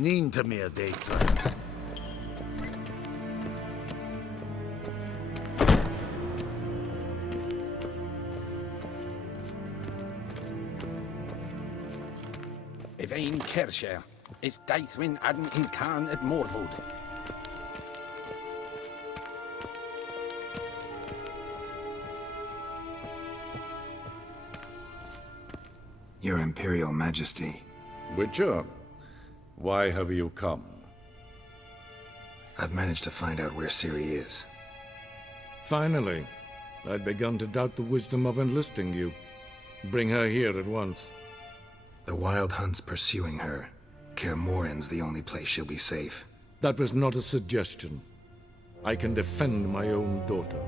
Níinte mé déta. If ein Kersher is Daithwin Adden in Khan at Morwood. Your Imperial Majesty, Witcher, why have you come? I've managed to find out where Ciri is. Finally. I'd begun to doubt the wisdom of enlisting you. Bring her here at once. The Wild Hunt's pursuing her. Kaer Morhen's the only place she'll be safe. That was not a suggestion. I can defend my own daughter.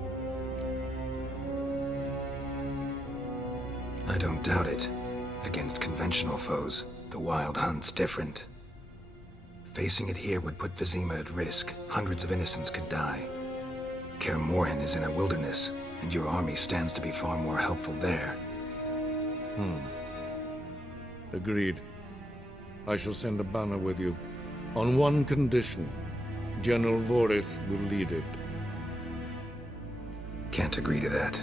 I don't doubt it. Against conventional foes, the Wild Hunt's different. Facing it here would put Vizima at risk. Hundreds of innocents could die. Kaer Morhen is in a wilderness, and your army stands to be far more helpful there. Agreed. I shall send a banner with you. On one condition. General Voris will lead it. Can't agree to that.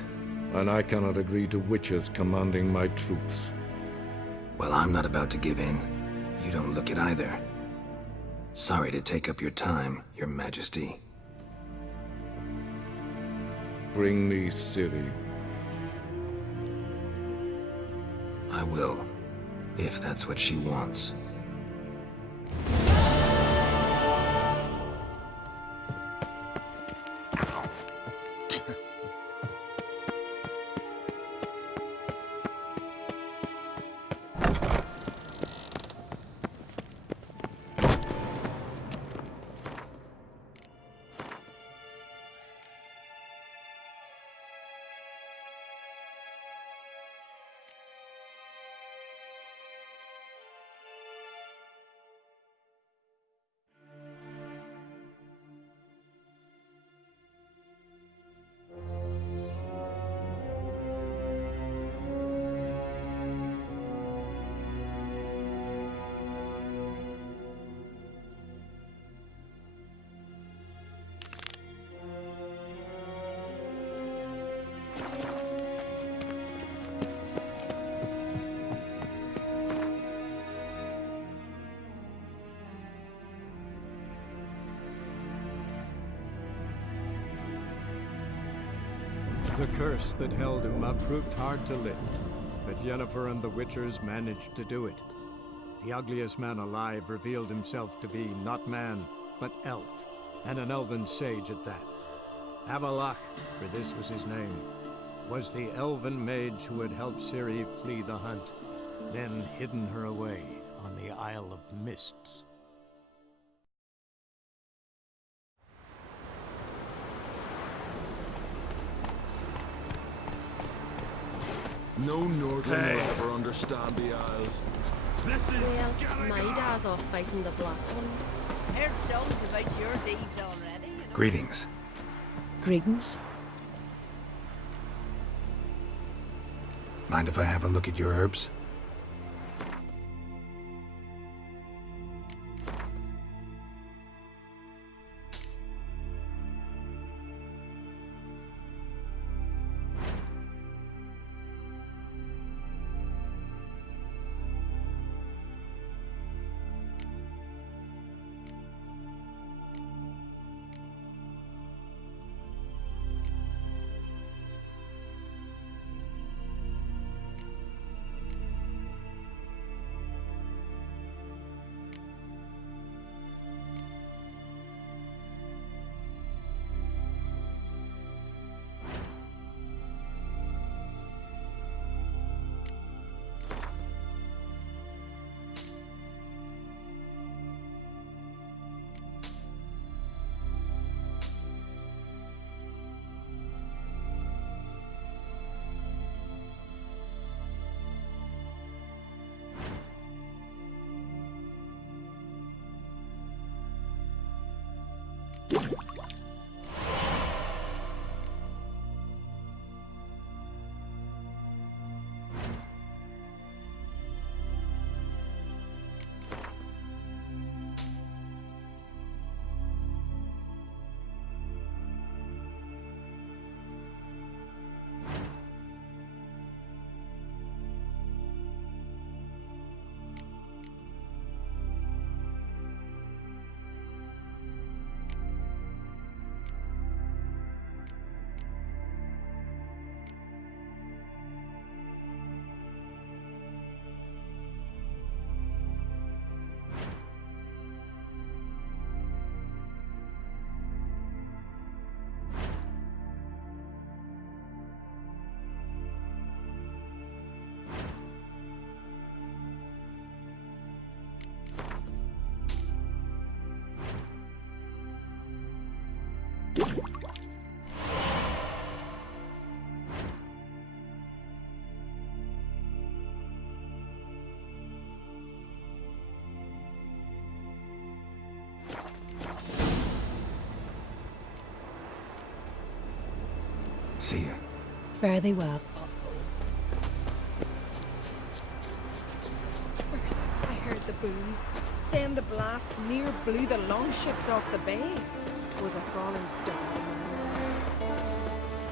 And I cannot agree to witches commanding my troops. Well, I'm not about to give in. You don't look it either. Sorry to take up your time, Your Majesty. Bring me Ciri. I will, if that's what she wants. The curse that held Uma proved hard to lift, but Yennefer and the Witchers managed to do it. The ugliest man alive revealed himself to be not man, but elf, and an elven sage at that. Avallac'h, for this was his name, was the elven mage who had helped Ciri flee the hunt, then hidden her away on the Isle of Mists. No Nordling will ever understand the Isles. This is Well, my dad's off fighting the Black Ones. Heard songs about your deeds already. Greetings. Greetings. Mind if I have a look at your herbs? Fare thee well. First, I heard the boom. Then the blast near blew the longships off the bay. 'Twas a falling star to my mind.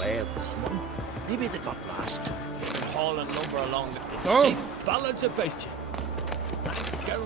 Well, come on. Maybe they got lost. Hauling lumber along the Oh. sing ballads about you. Let's go.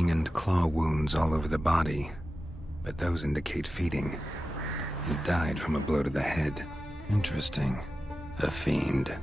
fang and claw wounds all over the body, but those indicate feeding. He died from a blow to the head. Interesting. A fiend.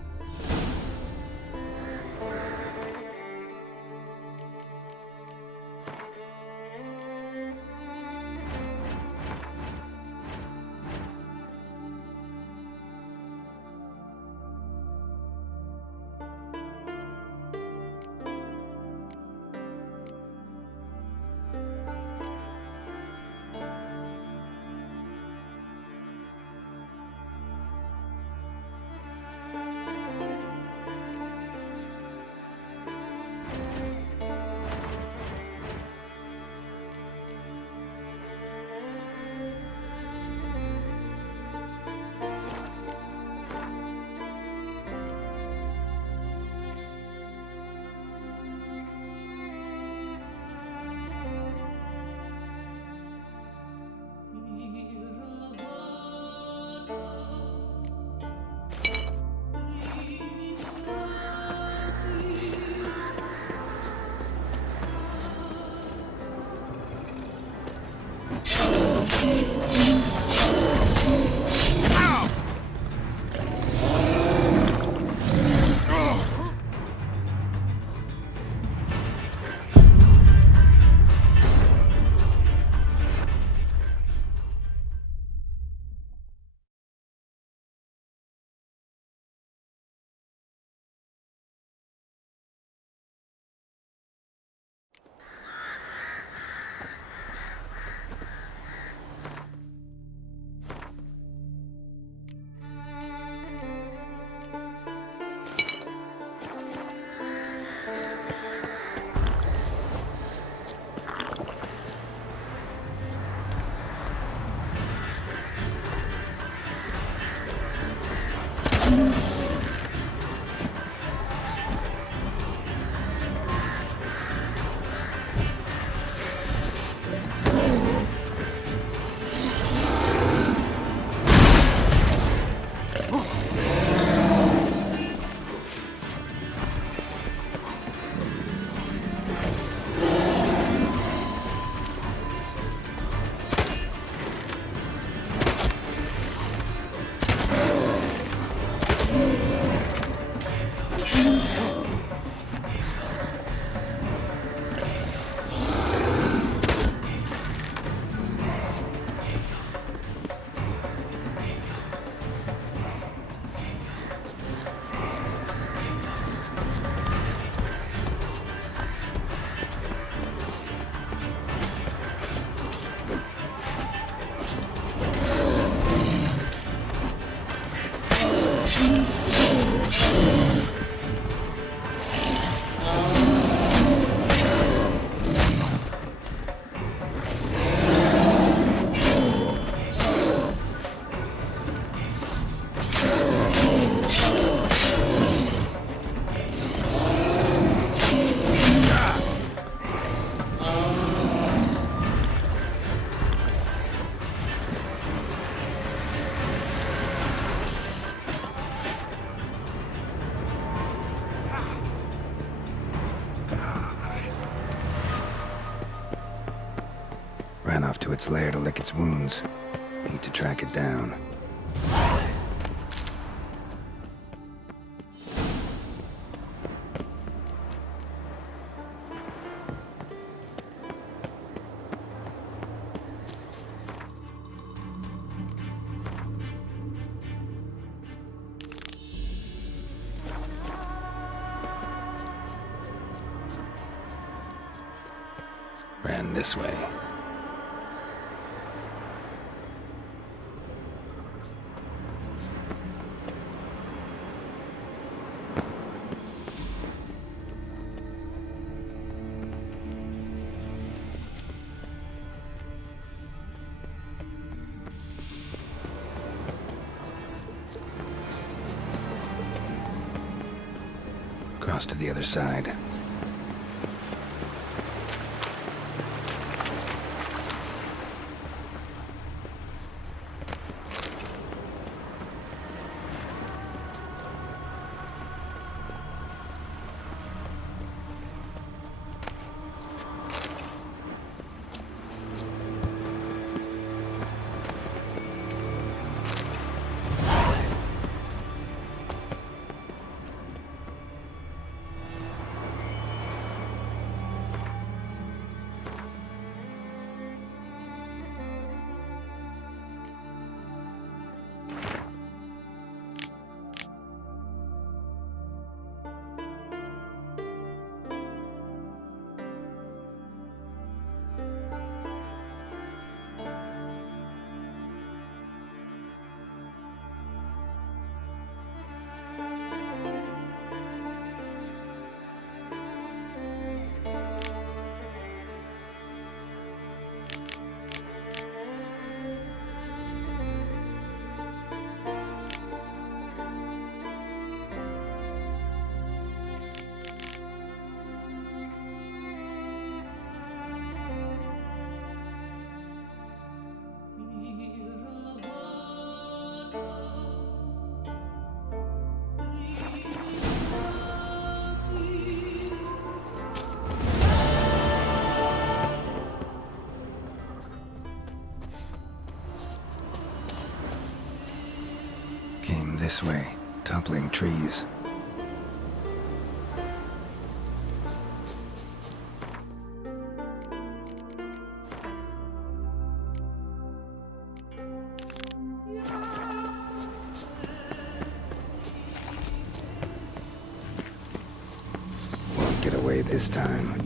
Ran off to its lair to lick its wounds. Need to track it down. Ran this way. Cross to the other side. This way, toppling trees. Won't get away this time.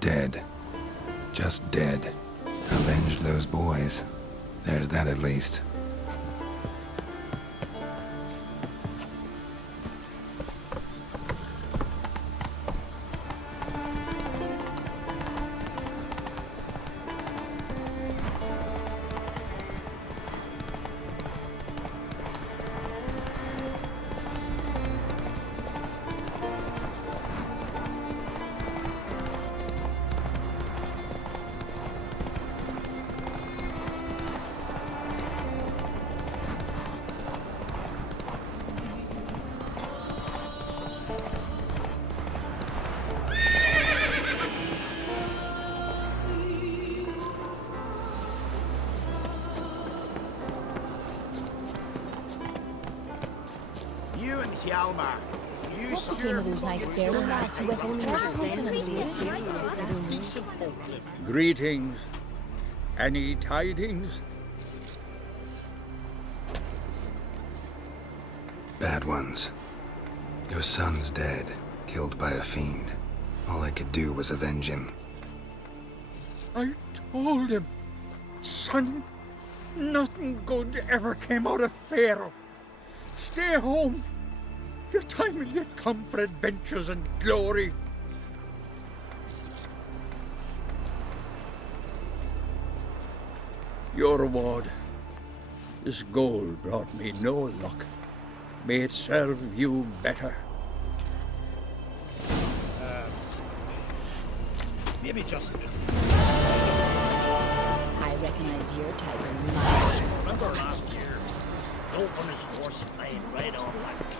Dead. Just dead. Avenged those boys. There's that at least. Hjalmar, you What became of those nice bear lads who went on Greetings. Any tidings? Bad ones. Your son's dead, killed by a fiend. All I could do was avenge him. I told him, son, nothing good ever came out of Pharaoh. Stay home. Your time will yet come for adventures and glory. Your reward. This gold brought me no luck. May it serve you better. Maybe just... I recognize your type of might. Remember last year? Open his horse flying right off like it.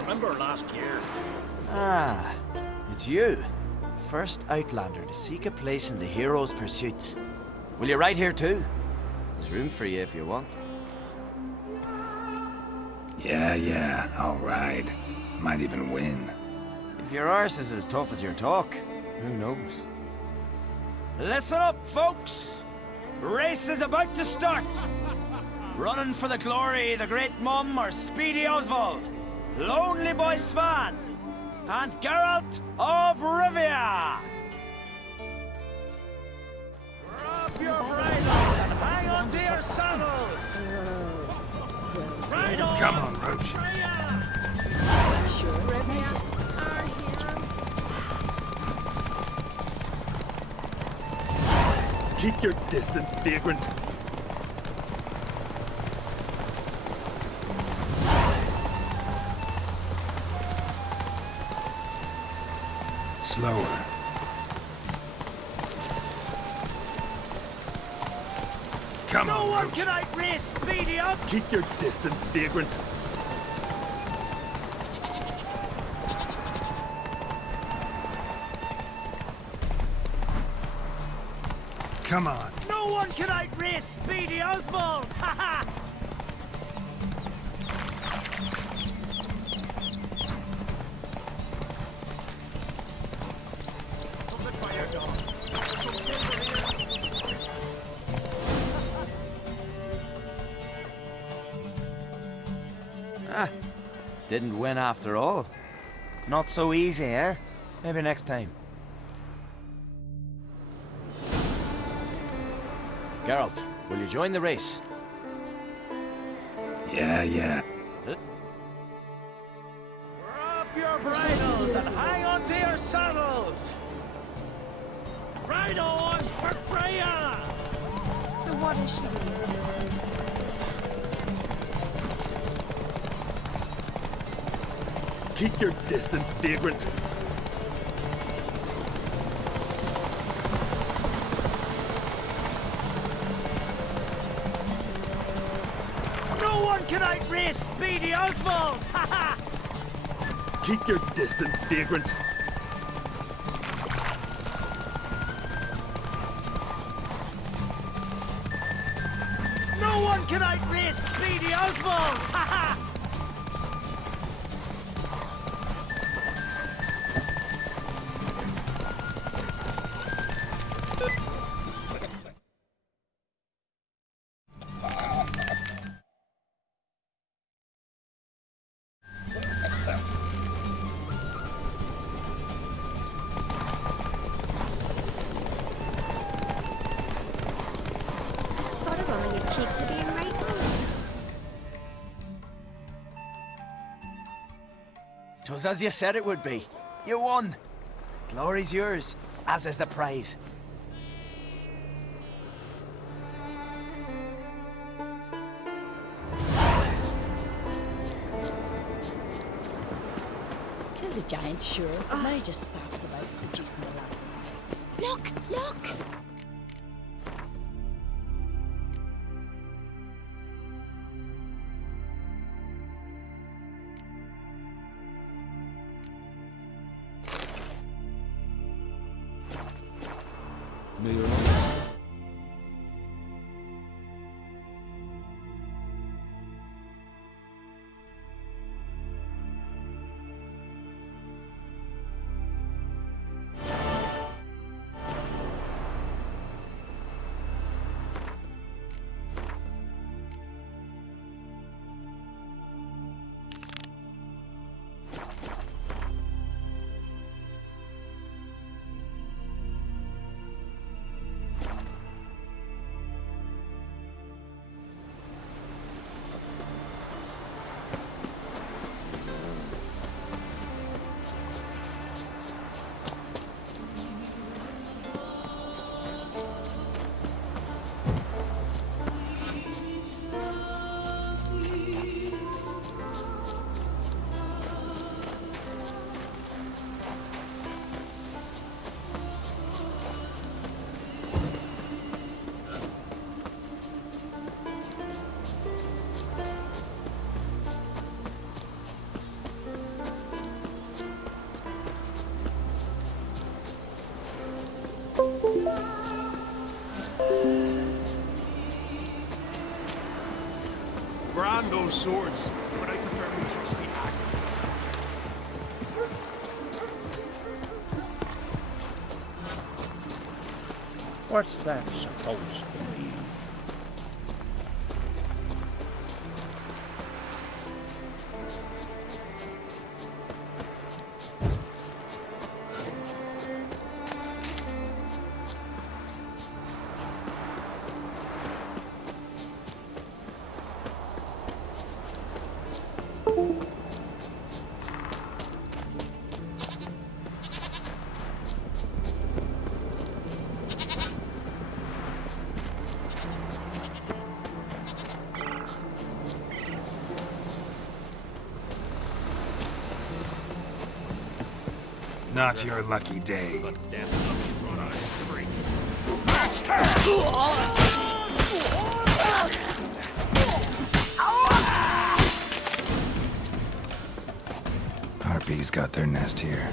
Remember last year? Ah, it's you. First Outlander to seek a place in the hero's pursuits. Will you ride here too? There's room for you if you want. Yeah, I'll ride. Might even win. If your arse is as tough as your talk, who knows? Listen up, folks! Race is about to start! Running for the glory, the Great Mum or Speedy Oswald, Lonely Boy Svan, and Geralt of Rivia! Grab your bridles and hang on to your saddles! Ride on! Come on, Roach. Sure, Rivia are here. Keep your distance, vagrant. Slower. Come on, No one Roach. can outrace Speedy up! Keep your distance, vagrant. Come on. No one can outrace Speedy Oswald! Ha ha! Didn't win after all. Not so easy, eh? Maybe next time. Geralt, will you join the race? Yeah. Drop your bridles and hang on to your saddles! Ride on for Freya! So what is she doing? Keep your distance, vagrant. No one can outrace Speedy Oswald! Ha ha! Keep your distance, vagrant. No one can outrace Speedy Oswald! Ha ha!'Twas as you said it would be. You won. Glory's yours, as is the prize. Killed a giant, sure, but now he just faffs about seducing the lasses. Look! Brand those swords, but I prefer my trusty axe. What's that supposed to mean? Not your lucky day. Harpies got their nest here.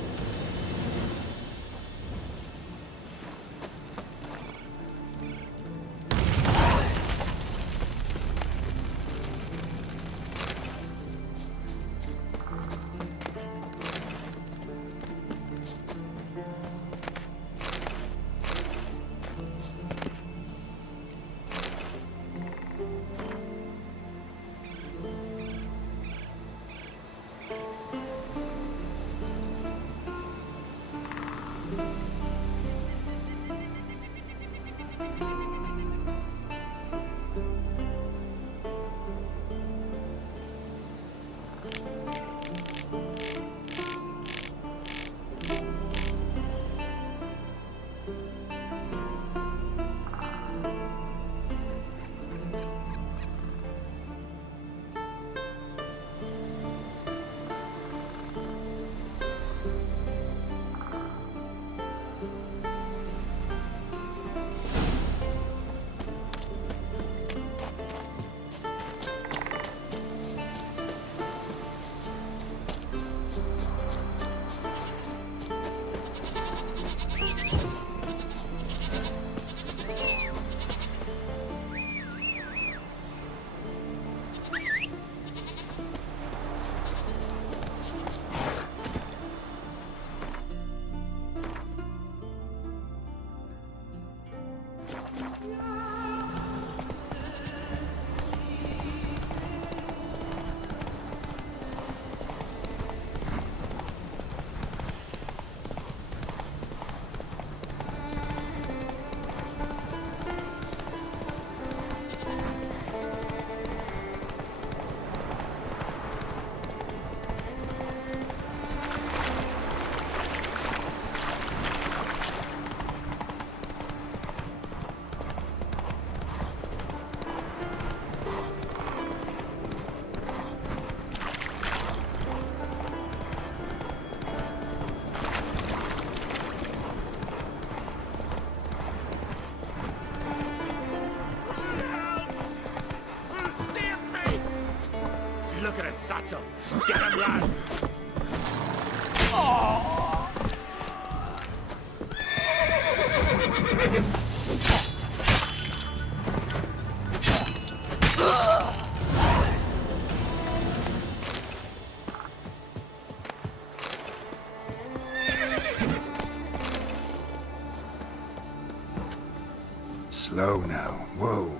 Look at his satchel. Get him, lads. Slow now. Whoa.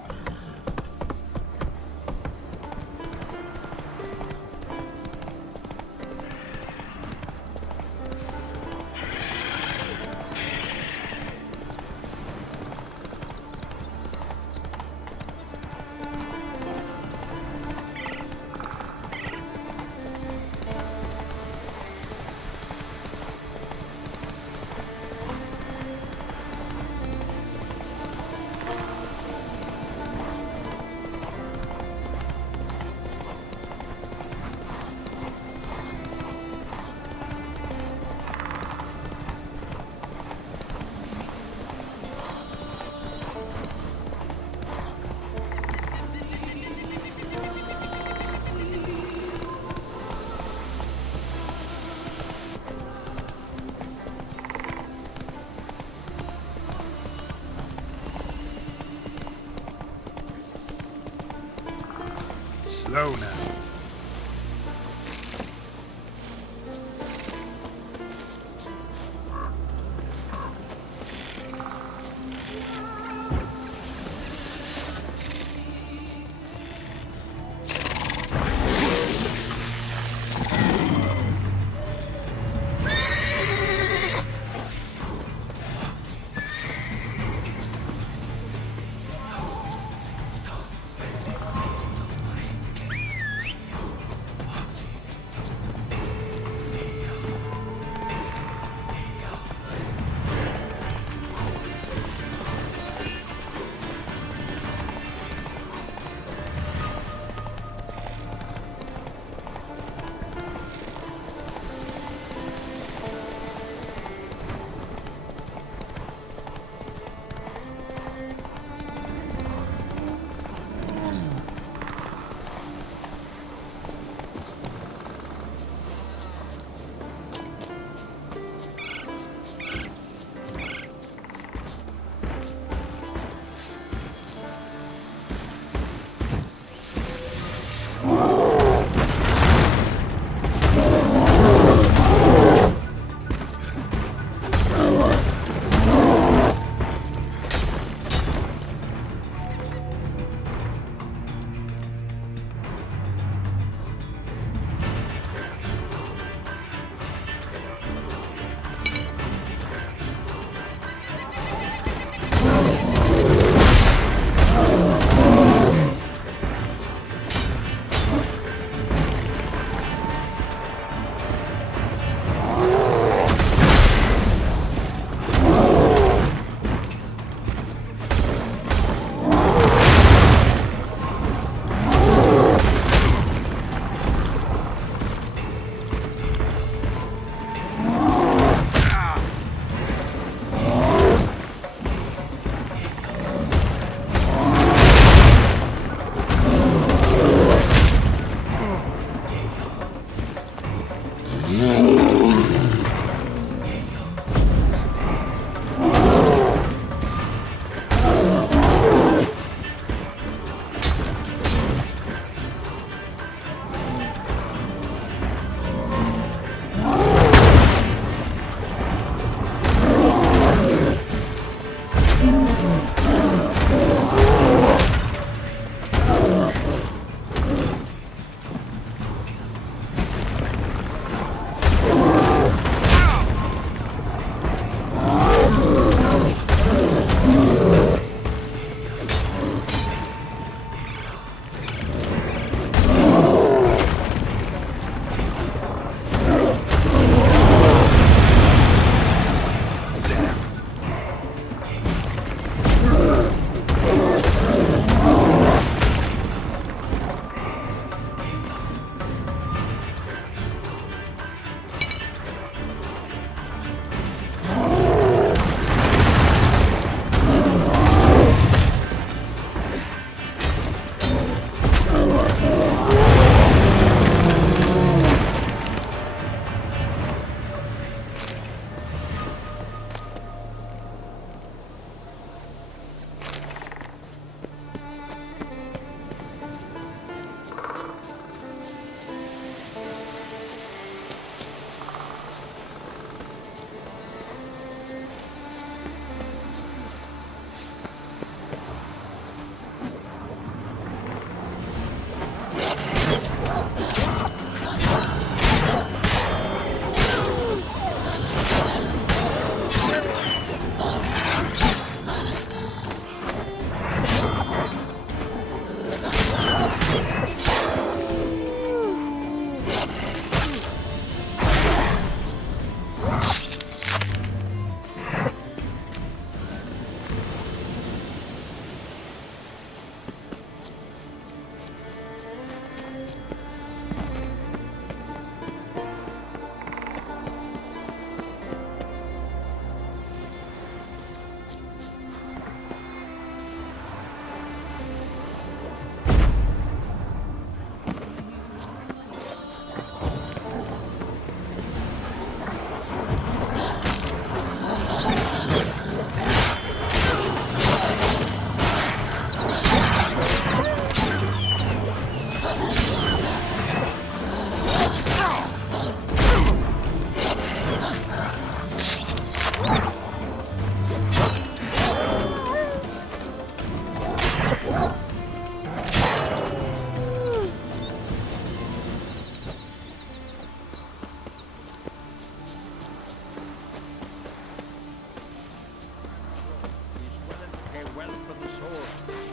Slow now.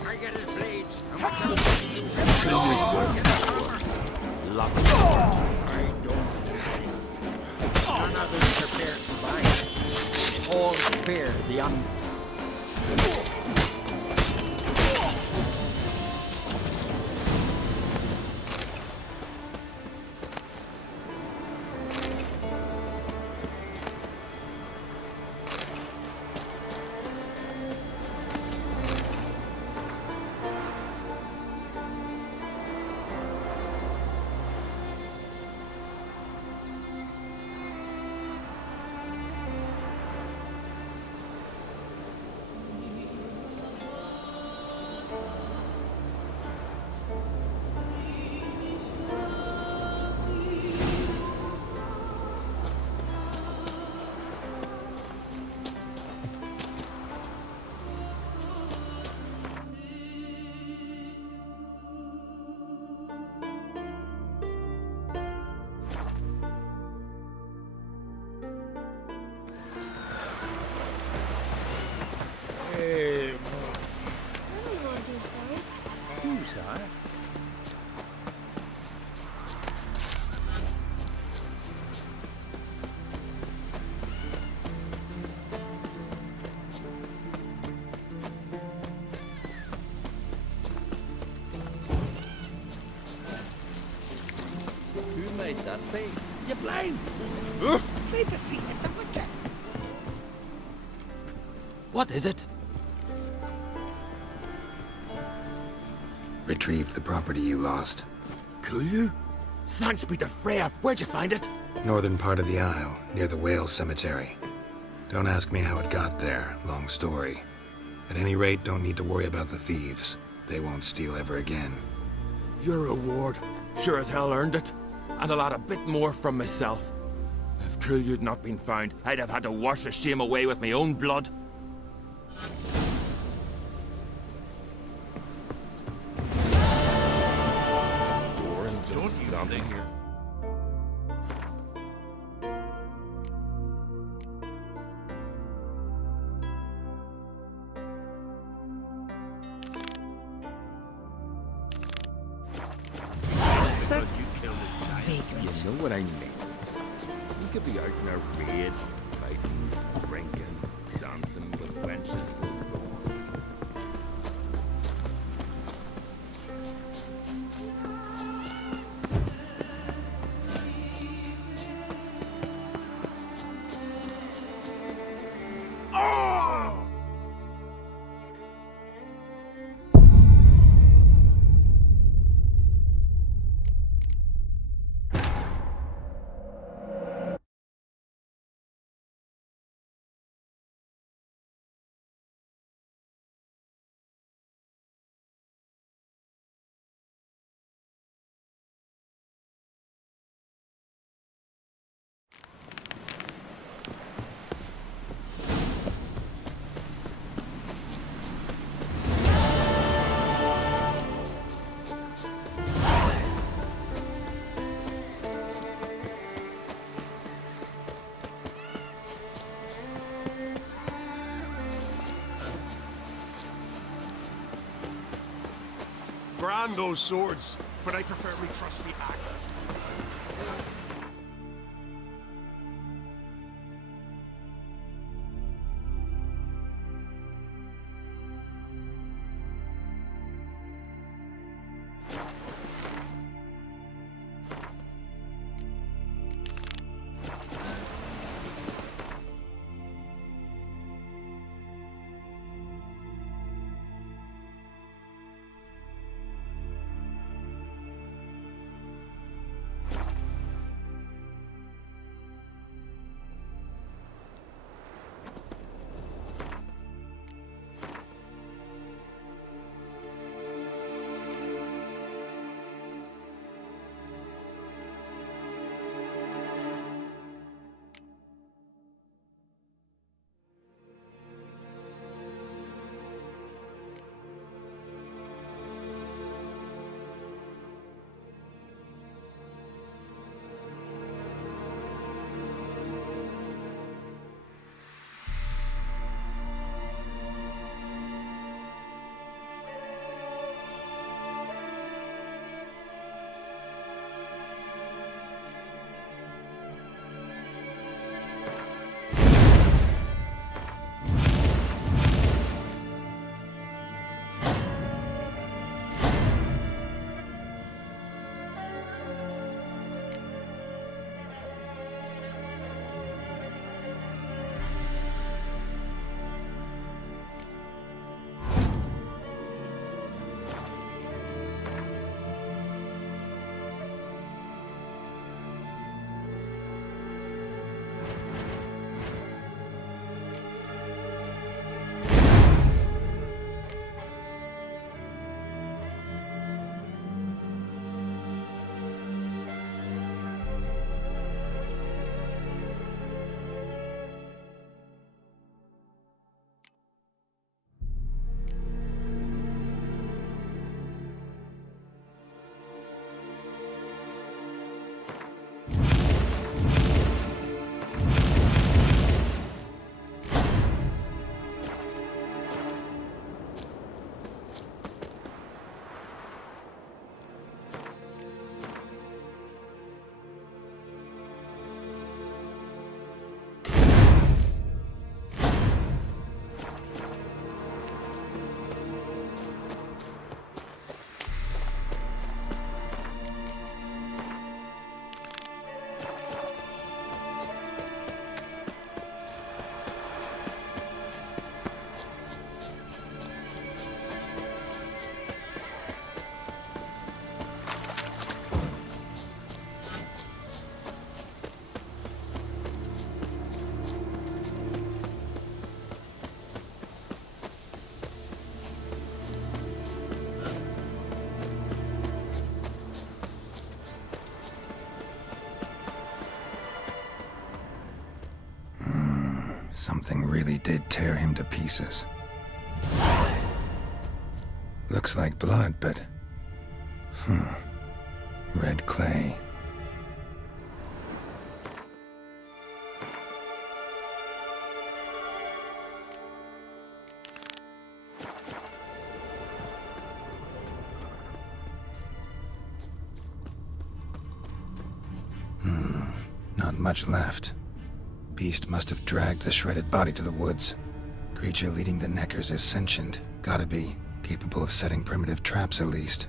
I get his blades. Lock I don't. None of them prepared to buy it. All fear the Who made that be? You blind! Need to see it's a witcher. What is it? Retrieve the property you lost. Cool. Thanks be to Freya. Where'd you find it? Northern part of the Isle, near the whale cemetery. Don't ask me how it got there, long story. At any rate, don't need to worry about the thieves. They won't steal ever again. Your reward sure as hell earned it. And a lot a bit more from myself. If Kulyud not been found, I'd have had to wash the shame away with my own blood. Don't stop here. Vagrant. You know what I mean? We could be out in our raid, fighting, drinking, dancing with wenches till dawn. Grand those swords, but I prefer my trusty axe. Something really did tear him to pieces. Looks like blood, but... red clay. Not much left. Beast must have dragged the shredded body to the woods. Creature leading the Neckers is sentient. Gotta be. Capable of setting primitive traps at least.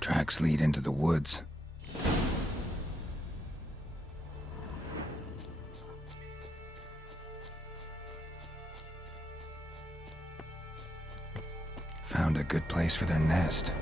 Tracks lead into the woods. Found a good place for their nest.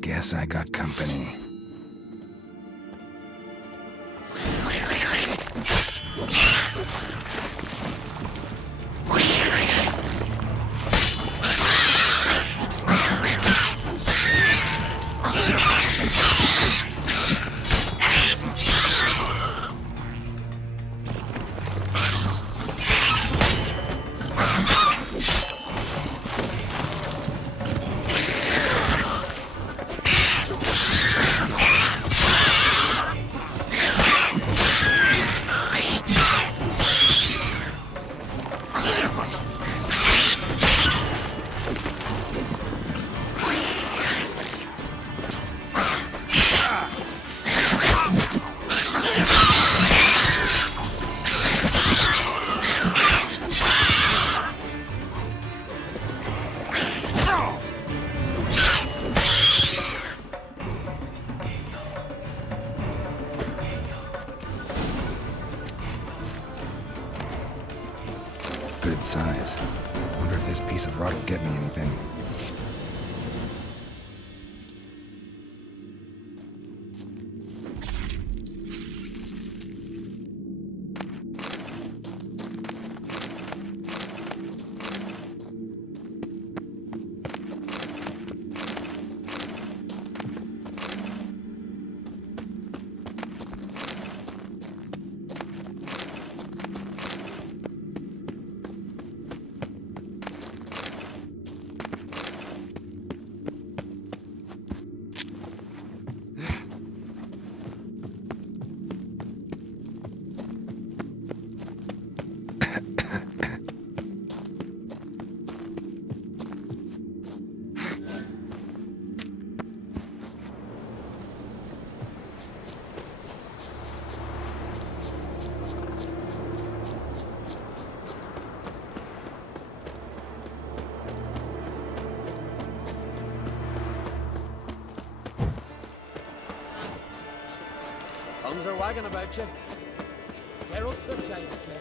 Guess I got company. Good size. Wonder if this piece of rock will get me anything. voices are wagging about you. Geralt the Giant Slayer.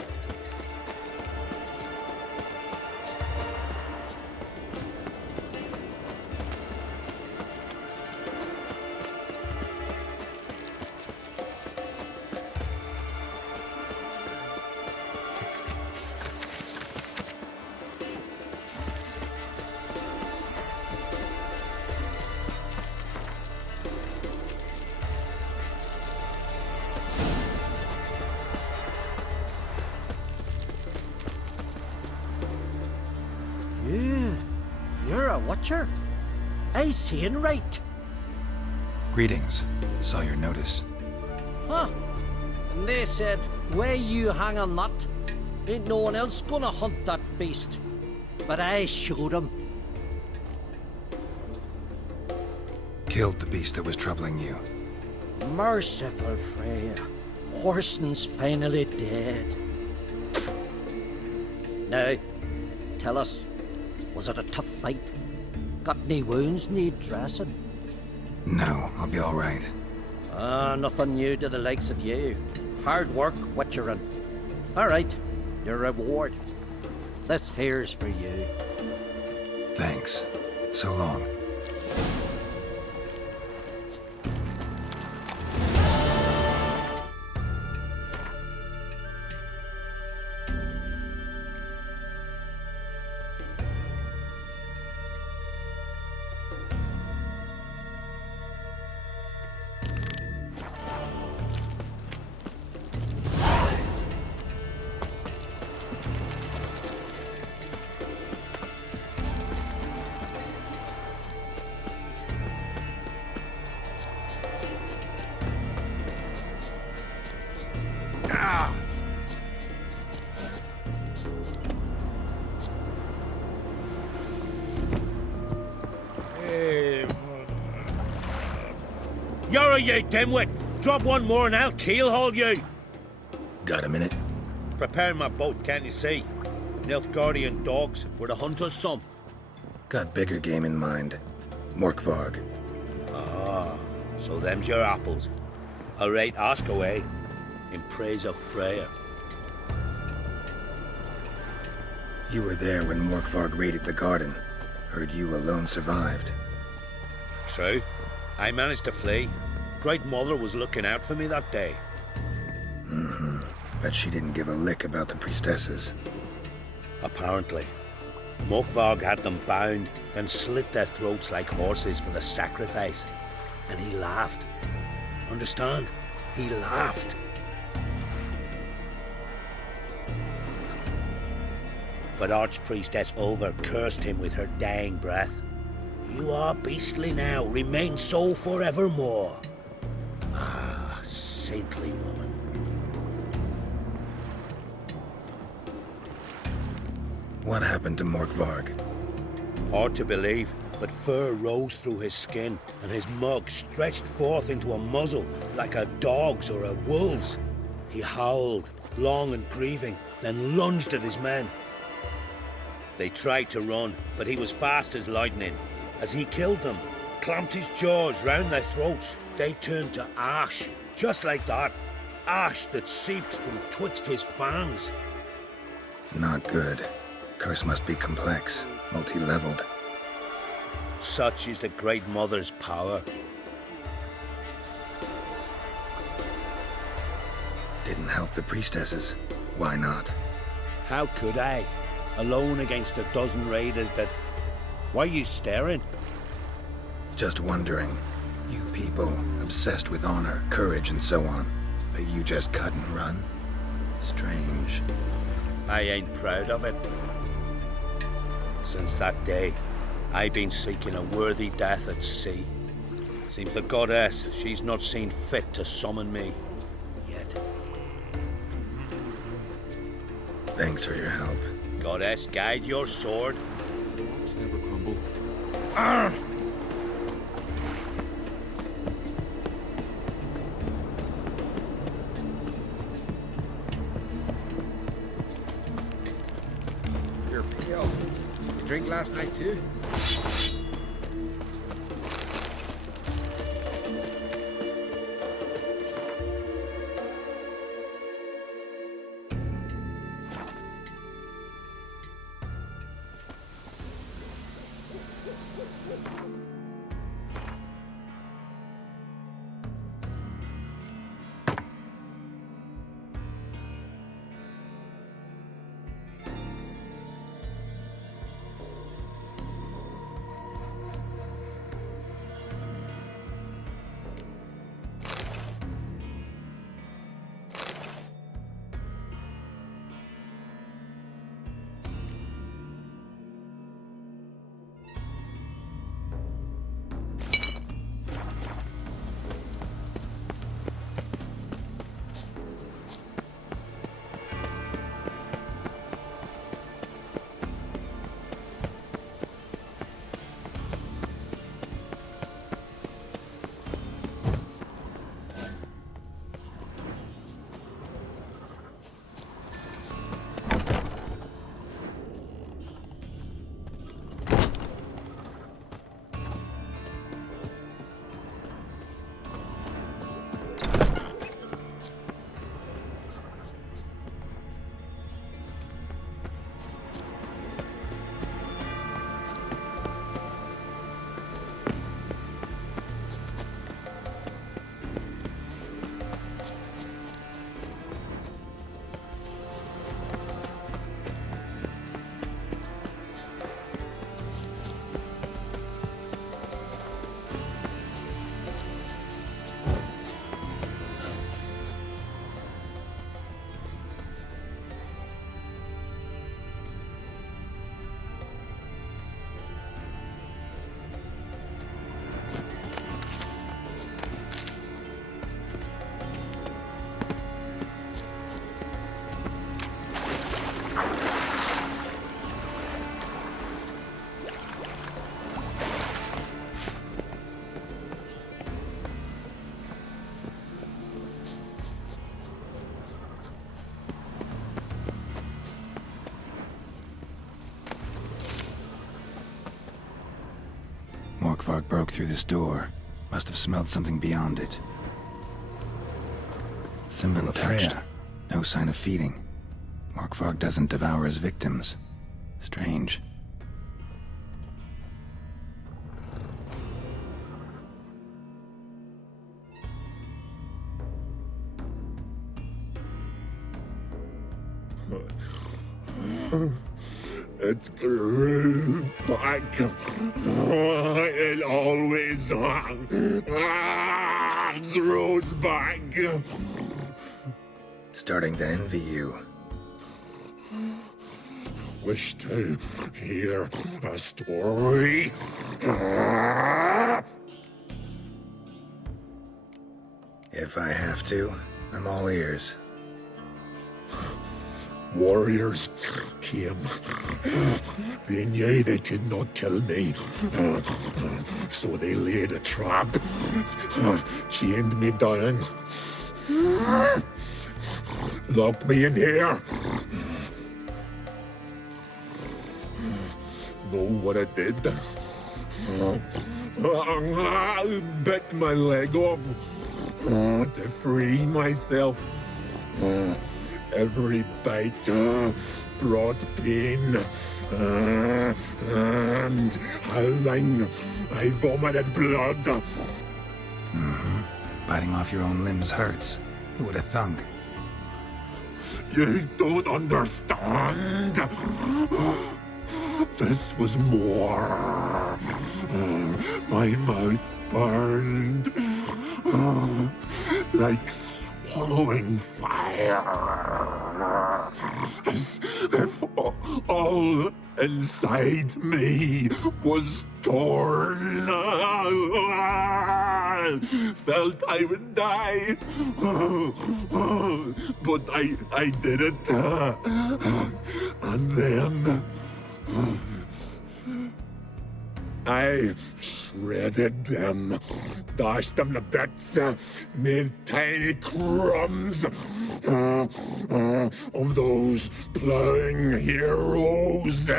You're a watcher? I seeing right. Greetings. Saw your notice. Huh. And they said, where you hang a nut, ain't no one else gonna hunt that beast. But I showed 'em. Killed the beast that was troubling you. Merciful Freya. Horson's finally dead. Now, tell us, was it a tough fight? Got any wounds need dressing? No, I'll be all right. Nothing new to the likes of you. Hard work, witcherin'. All right, your reward. This here's for you. Thanks. So long. You're you dimwit! Drop one more and I'll keelhaul you! Got a minute? Prepare my boat, can't you see? Nilfgaardian dogs were the hunters some. Got bigger game in mind. Morkvarg. Ah, so them's your apples. All right, ask away. In praise of Freya. You were there when Morkvarg raided the garden. Heard you alone survived. True. I managed to flee. Great Mother was looking out for me that day. Bet she didn't give a lick about the priestesses. Apparently. Morkvarg had them bound, then slit their throats like horses for the sacrifice. And he laughed. Understand? He laughed. But Archpriestess Ulver cursed him with her dying breath. You are beastly now, remain so forevermore. Ah, saintly woman. What happened to Morkvarg? Hard to believe, but fur rose through his skin, and his mug stretched forth into a muzzle like a dog's or a wolf's. He howled, long and grieving, then lunged at his men. They tried to run, but he was fast as lightning. As he killed them, clamped his jaws round their throats, they turned to ash, just like that. Ash that seeped from twixt his fangs. Not good. Curse must be complex, multi-leveled. Such is the Great Mother's power. Didn't help the priestesses. Why not? How could I? Alone against a dozen raiders that... Why are you staring? Just wondering. You people, obsessed with honor, courage, and so on. But you just cut and run? Strange. I ain't proud of it. Since that day, I've been seeking a worthy death at sea. Seems the goddess, she's not seen fit to summon me. Yet. Thanks for your help. Goddess, guide your sword. Rocks never crumble. You're pale. You drink last night too? Morkvark broke through this door. Must have smelled something beyond it. Symbol of Freya. No sign of feeding. Morkvark doesn't devour his victims. Strange. It grew back. It always grows back. Starting to envy you. Wish to hear a story? If I have to, I'm all ears. Warriors came. They knew they could not kill me. So they laid a trap. Chained me down. Locked me in here. Know what I did? Bit my leg off to free myself. Every bite brought pain, and howling, I vomited blood. Biting off your own limbs hurts. Who would have thunk? You don't understand. This was more. My mouth burned like swallowing fire, as if all inside me was torn. Felt I would die, but I did it. And then I shredded them, dashed them to bits, made tiny crumbs of those plowing heroes.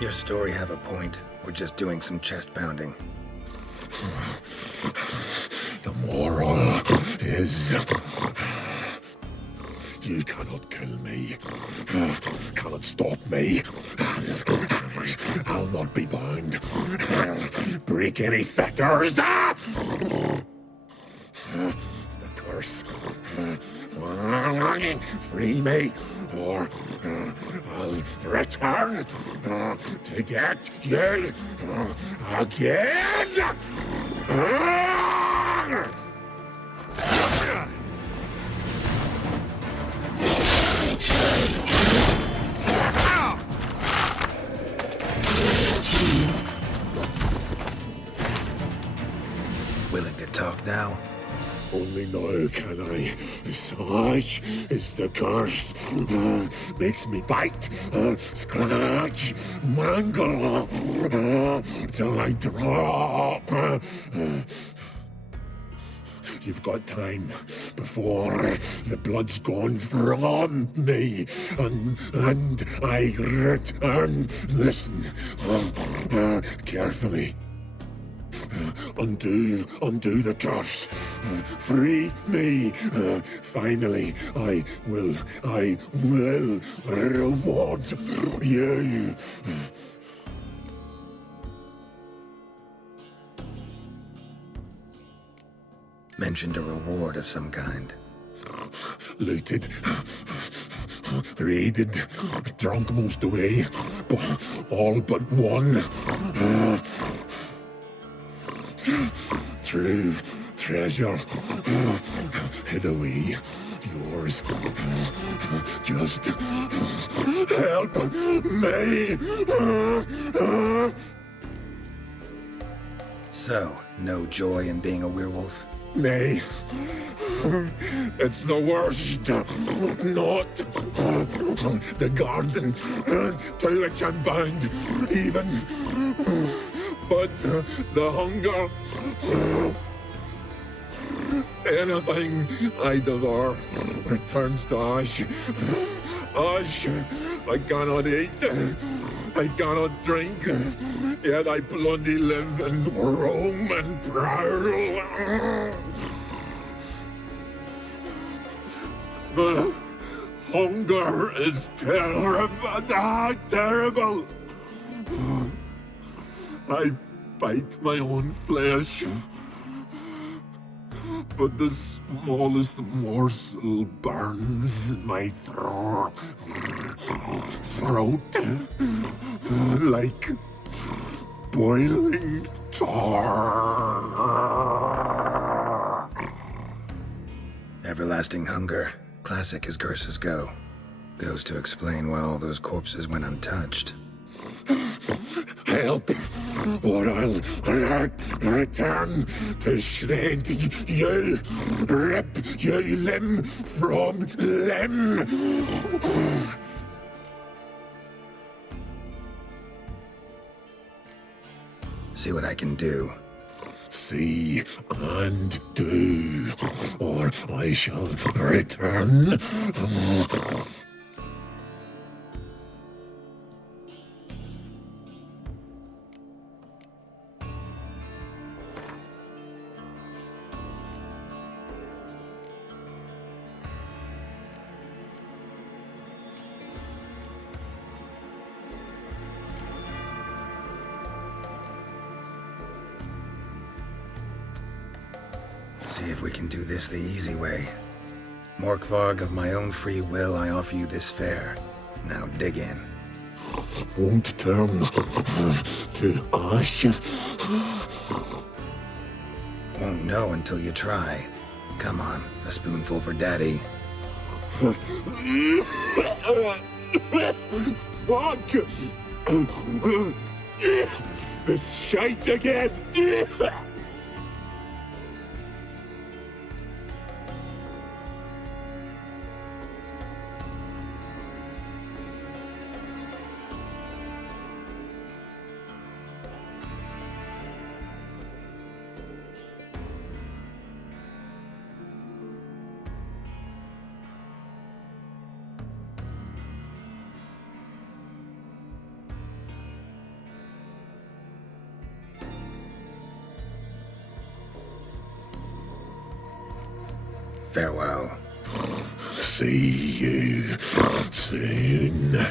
Your story have a point. We're just doing some chest pounding. The moral is, you cannot kill me, cannot stop me. I'll not be bound. Break any fetters. The curse. Free me, or I'll return to get you again. Willing to talk now? Only now can I. Such is the curse. Makes me bite, scratch, mangle, till I drop. You've got time before the blood's gone from me, and I return. Listen, carefully. Undo the curse. Free me. Finally, I will reward you. Mentioned a reward of some kind. Looted, raided, drunk most away, all but one. True treasure hid away. Yours. Just help me. So, no joy in being a werewolf? Nay. It's the worst. Not the garden to which I'm bound, even. But the hunger. Anything I devour returns to ash. Ash I cannot eat. I cannot drink. Yet I bloody live and roam and prowl. The hunger is terrible. Terrible. I bite my own flesh. But the smallest morsel burns my throat like boiling tar. Everlasting hunger, classic as curses go. Goes to explain why all those corpses went untouched. Help, or I'll return to shred you, rip you limb from limb. See what I can do. See and do, or I shall return. See if we can do this the easy way. Morkvarg, of my own free will, I offer you this fare. Now dig in. Won't turn to ash. Won't know until you try. Come on, a spoonful for Daddy. Fuck! This shite again! Farewell. See you soon.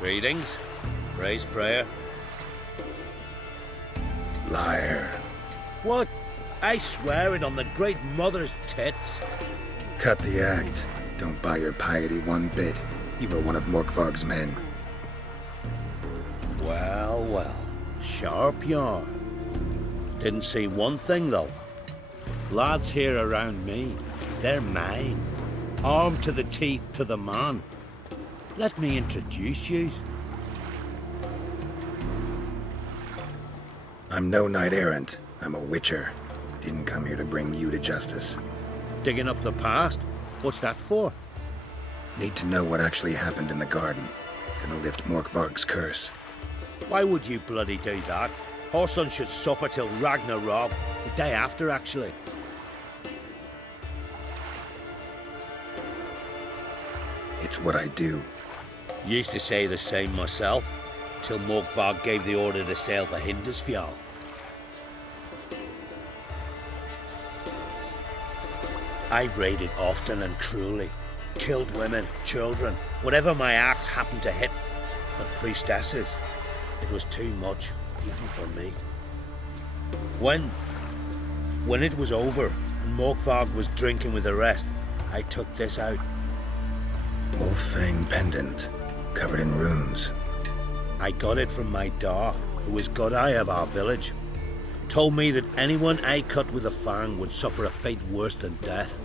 Greetings. Praise Freya. Liar. What? I swear it on the Great Mother's tits. Cut the act. Don't buy your piety one bit. You were one of Morkvarg's men. Well, well. Sharp yarn. Didn't see one thing, though. Lads here around me, they're mine. Armed to the teeth to the man. Let me introduce yous. I'm no knight-errant. I'm a witcher. Didn't come here to bring you to justice. Digging up the past? What's that for? Need to know what actually happened in the garden. Gonna lift Morkvarg's curse. Why would you bloody do that? Our son should suffer till Ragnarok. The day after, actually. It's what I do. Used to say the same myself, till Morkvarg gave the order to sail for Hindisfjall. I raided often and cruelly. Killed women, children, whatever my axe happened to hit. But priestesses, it was too much, even for me. When it was over, and Morkvarg was drinking with the rest, I took this out. Wolf-fang pendant, covered in runes. I got it from my da, who was Godai of our village. Told me that anyone I cut with a fang would suffer a fate worse than death.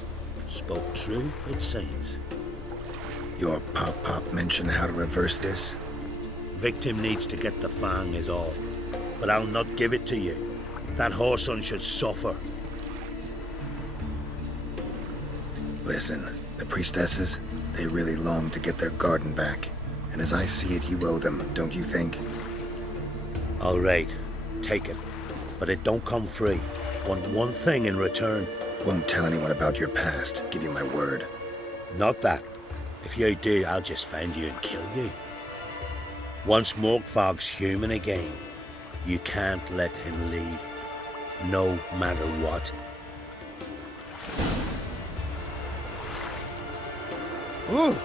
Spoke true, it seems. Your pop-pop mentioned how to reverse this? Victim needs to get the fang is all. But I'll not give it to you. That whoreson should suffer. Listen, the priestesses, they really long to get their garden back. And as I see it, you owe them, don't you think? All right, take it. But it don't come free. Want one thing in return. Won't tell anyone about your past, give you my word. Not that. If you do, I'll just find you and kill you. Once Morkvarg's human again, You can't let him leave, no matter what. Ooh.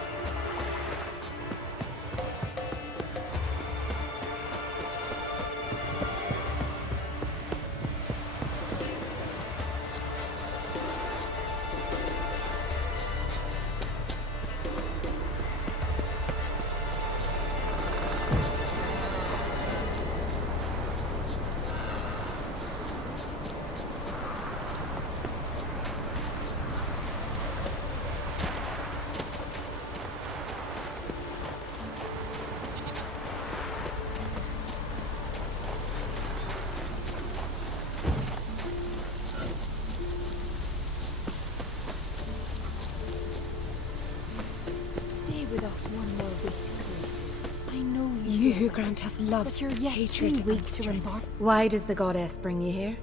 Stay with us one more week, Khaleesi. I know You who grant us love, but you're yet hatred, 2 and weeks to strength. embark. Why does the goddess bring you here?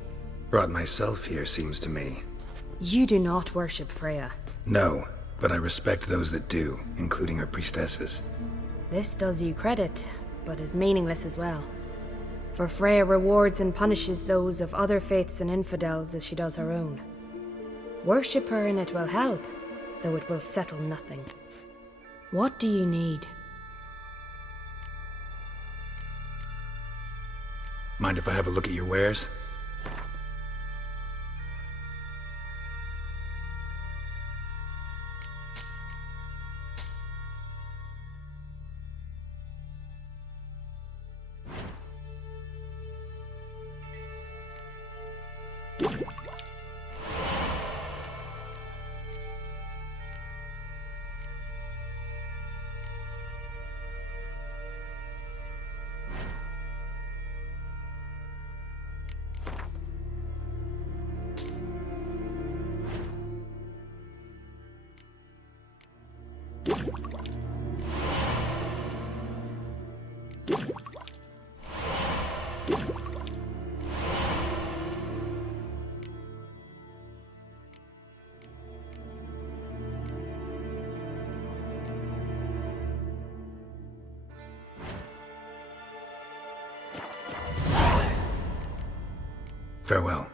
Brought myself here, seems to me. You do not worship Freya. No, but I respect those that do, including her priestesses. This does you credit, but is meaningless as well. For Freya rewards and punishes those of other faiths and infidels as she does her own. Worship her and it will help, though it will settle nothing. What do you need? Mind if I have a look at your wares? Farewell.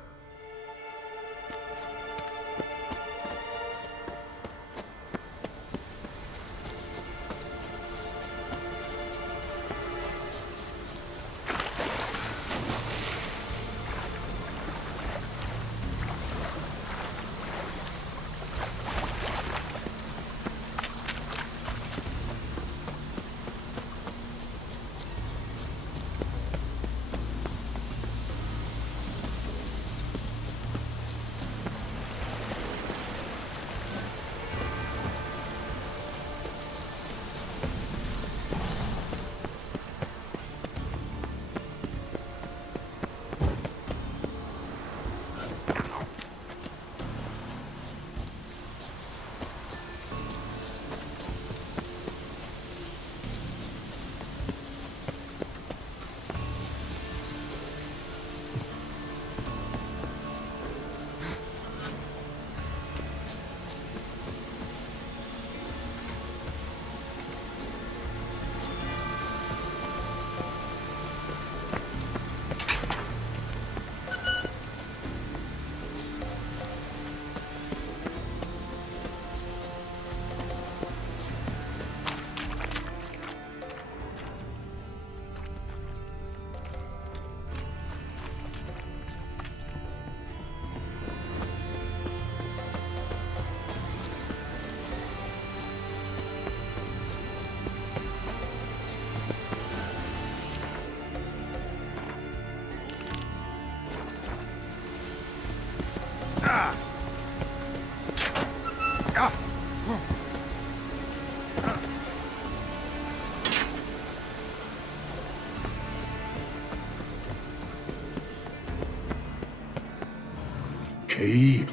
Key?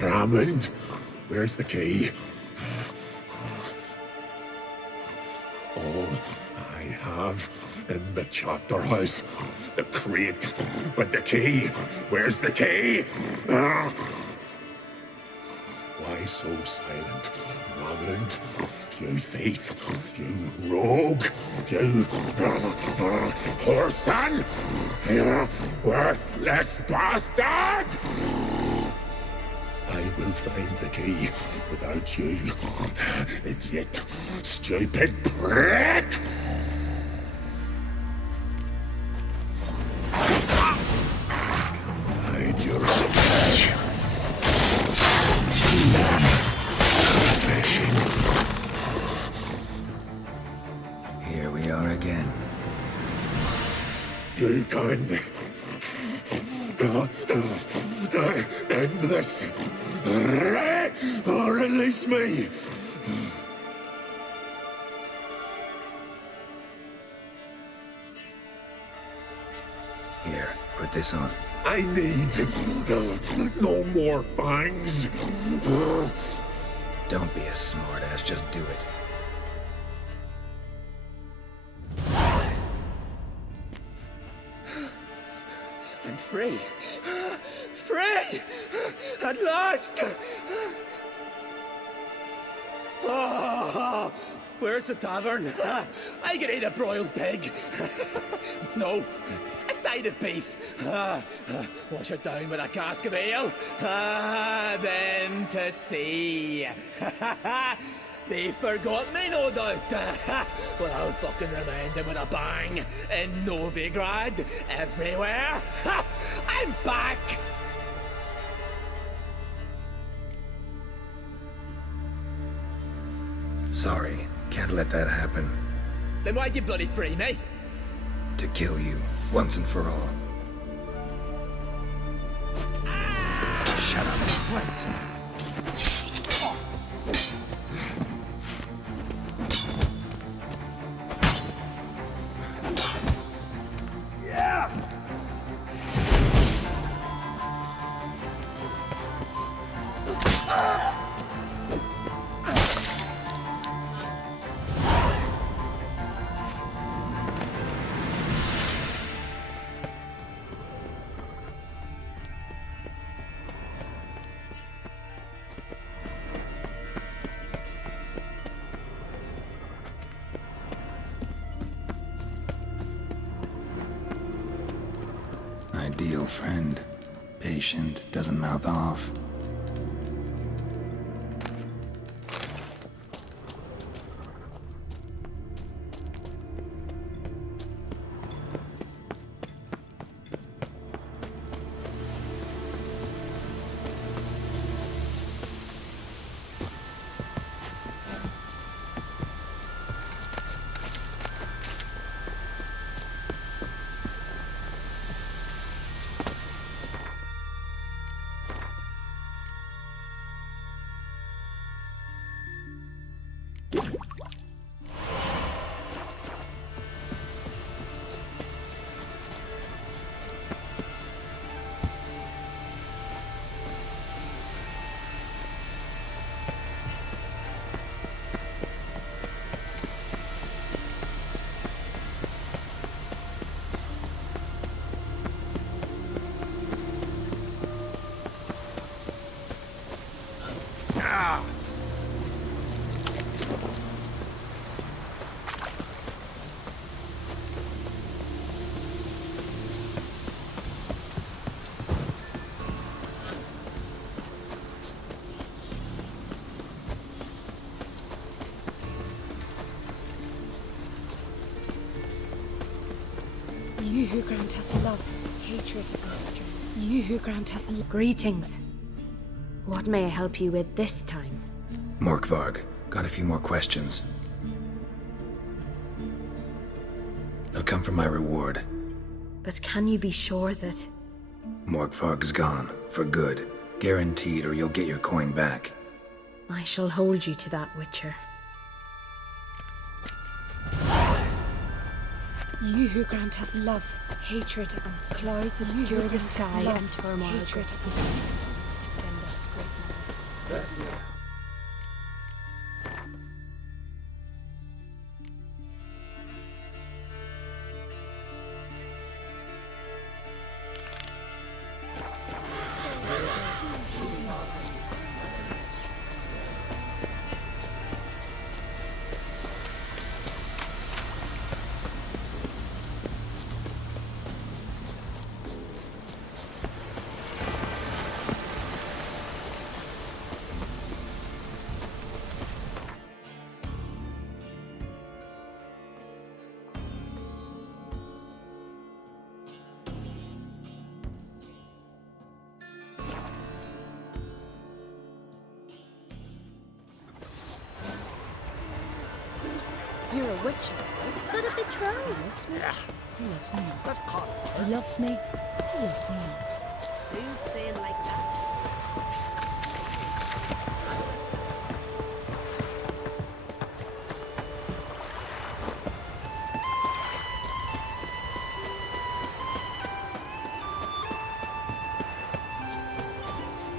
Raymond? Where's the key? All I have in the chapter house, the crate, but the key? Where's the key? Why so silent, Raymond? You thief, you rogue, you... whoreson! You worthless bastard! I will find the key without you, idiot, stupid prick! Hide your speech. Here we are again. You can't end this. Or release me. Here, put this on. I need no more fangs. Don't be a smartass, just do it. I'm free. Free! At last! Oh, where's the tavern? I can eat a broiled pig. No, a side of beef. Wash it down with a cask of ale. Then to sea. They forgot me, no doubt. But I'll fucking remind them with a bang. In Novigrad, everywhere. I'm back! Sorry, can't let that happen. Then why'd you bloody free me? To kill you, once and for all. Shut up. What? Ideal friend. Patient, doesn't mouth off. You who grant us love, hatred, and strength. You who grant us greetings. What may I help you with this time? Morkvarg, got a few more questions. They'll come from my reward. But can you be sure that... Morkvarg's gone, for good. Guaranteed, or you'll get your coin back. I shall hold you to that, Witcher. You who grant us love, hatred, and clouds obscure the sky, and turmoil grips the sea. Defend us, great mother. witcher. Got a bit He wrong. loves me. He loves me not. Let's call it. He loves me. He loves me not. Soothsaying like that.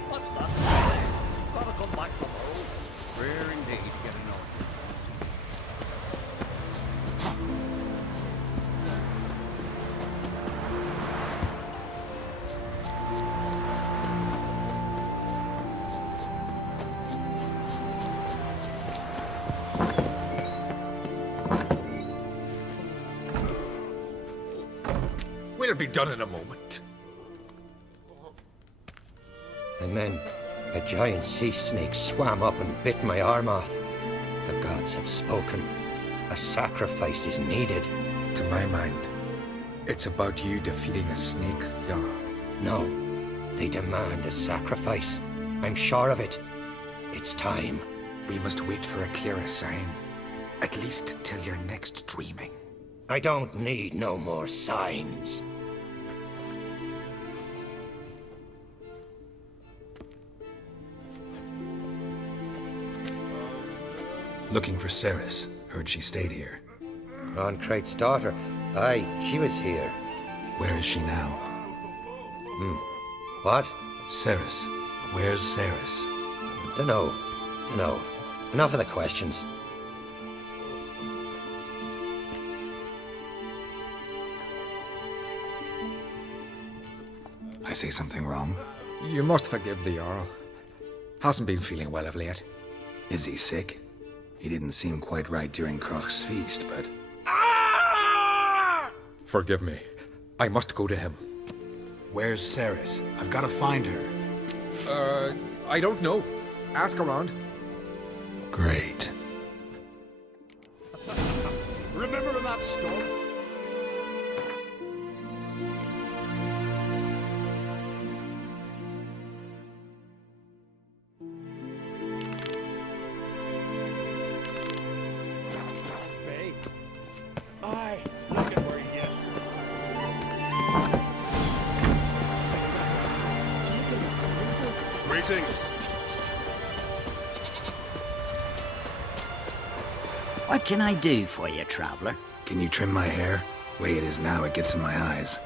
What's that? Gotta come back from home. Rare indeed to get an order. We'll be done in a moment. And then a giant sea snake swam up and bit my arm off. The gods have spoken. A sacrifice is needed. To my mind, it's about you defeating a snake, Jarl. No, they demand a sacrifice. I'm sure of it. It's time. We must wait for a clearer sign. At least till your next dreaming. I don't need no more signs. Looking for Ceres. Heard she stayed here. Crate's daughter. Aye, she was here. Where is she now? What? Ceres. Where's Ceres? Dunno. Enough of the questions. I say something wrong? You must forgive the Jarl. Hasn't been feeling well of late. Is he sick? He didn't seem quite right during Kroch's feast, but... Forgive me. I must go to him. Where's Ceres? I've got to find her. I don't know. Ask around. Great. Remember that storm? Bay. Aye, look at where he is. Greetings. What can I do for you, traveler? Can you trim my hair? Way it is now, it gets in my eyes.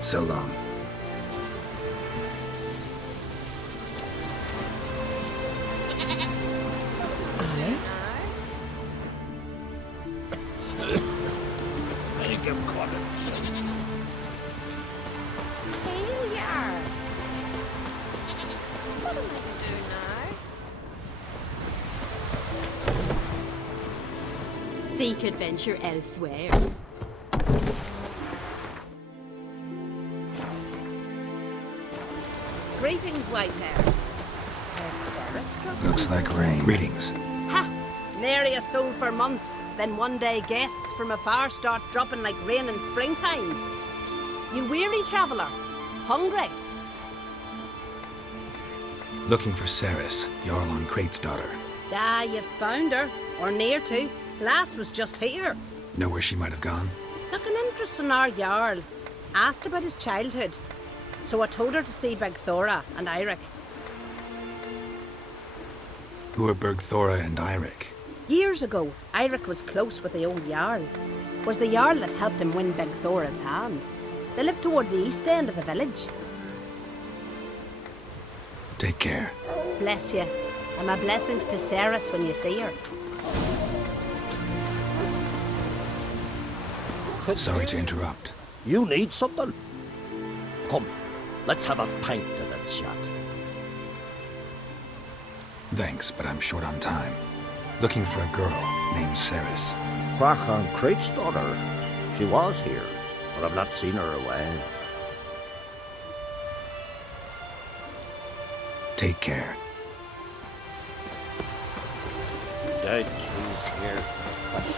So long. Think of cottage. Here we are. What am I to do now? Seek adventure elsewhere. Greetings, Whitehair. Heard Sarah struck. Looks like rain. Greetings. Ha! Nary a soul for months. Then one day guests from afar start dropping like rain in springtime. You weary traveller? Hungry? Looking for Ceres, Jarl on Crate's daughter. Ah, you found her. Or near to. Lass was just here. Know where she might have gone? Took an interest in our Jarl. Asked about his childhood. So I told her to see Bergthora and Eirik. Who are Bergthora and Eirik? Years ago, Eirik was close with the old Jarl. Was the Jarl that helped him win Beg Thora's hand. They lived toward the east end of the village. Take care. Bless you. And my blessings to Ceres when you see her. Sorry to interrupt. You need something? Come, let's have a pint and a chat. Thanks, but I'm short on time. Looking for a girl named Ceres. Quachan Crate's daughter. She was here, but I've not seen her away. Take care. Dead keys here for the fish.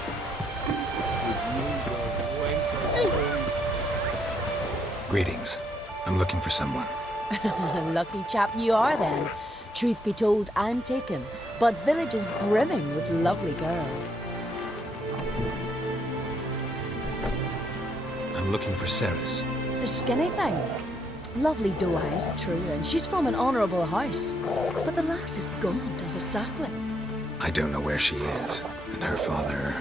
Greetings. I'm looking for someone. Lucky chap you are then. Truth be told, I'm taken, but village is brimming with lovely girls. I'm looking for Ceres. The skinny thing. Lovely doe eyes, true, and she's from an honourable house. But the lass is gaunt as a sapling. I don't know where she is, and her father...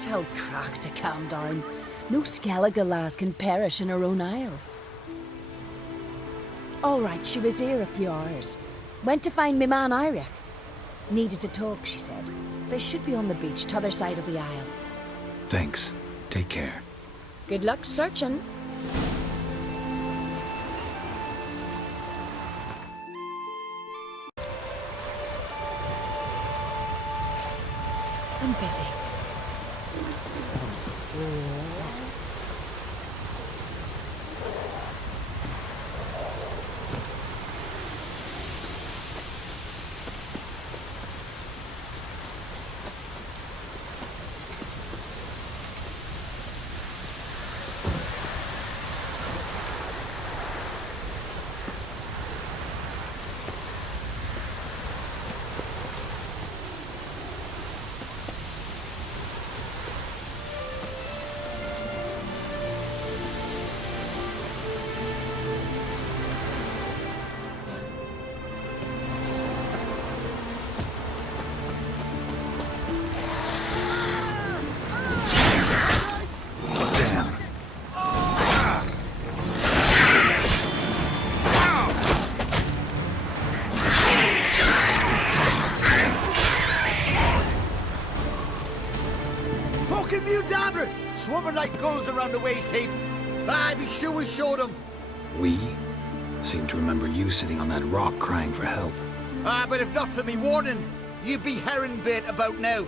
Tell Crack to calm down. No Skellige lass can perish in her own isles. All right, she was here a few hours. Went to find me man Eirik. Needed to talk, she said. They should be on the beach, t'other side of the isle. Thanks. Take care. Good luck searching. I'm busy. Swarming like gulls around the waste heap. Aye, be sure we showed them. We? Seem to remember you sitting on that rock crying for help. Ah, but if not for me warning, you'd be herring bait about now.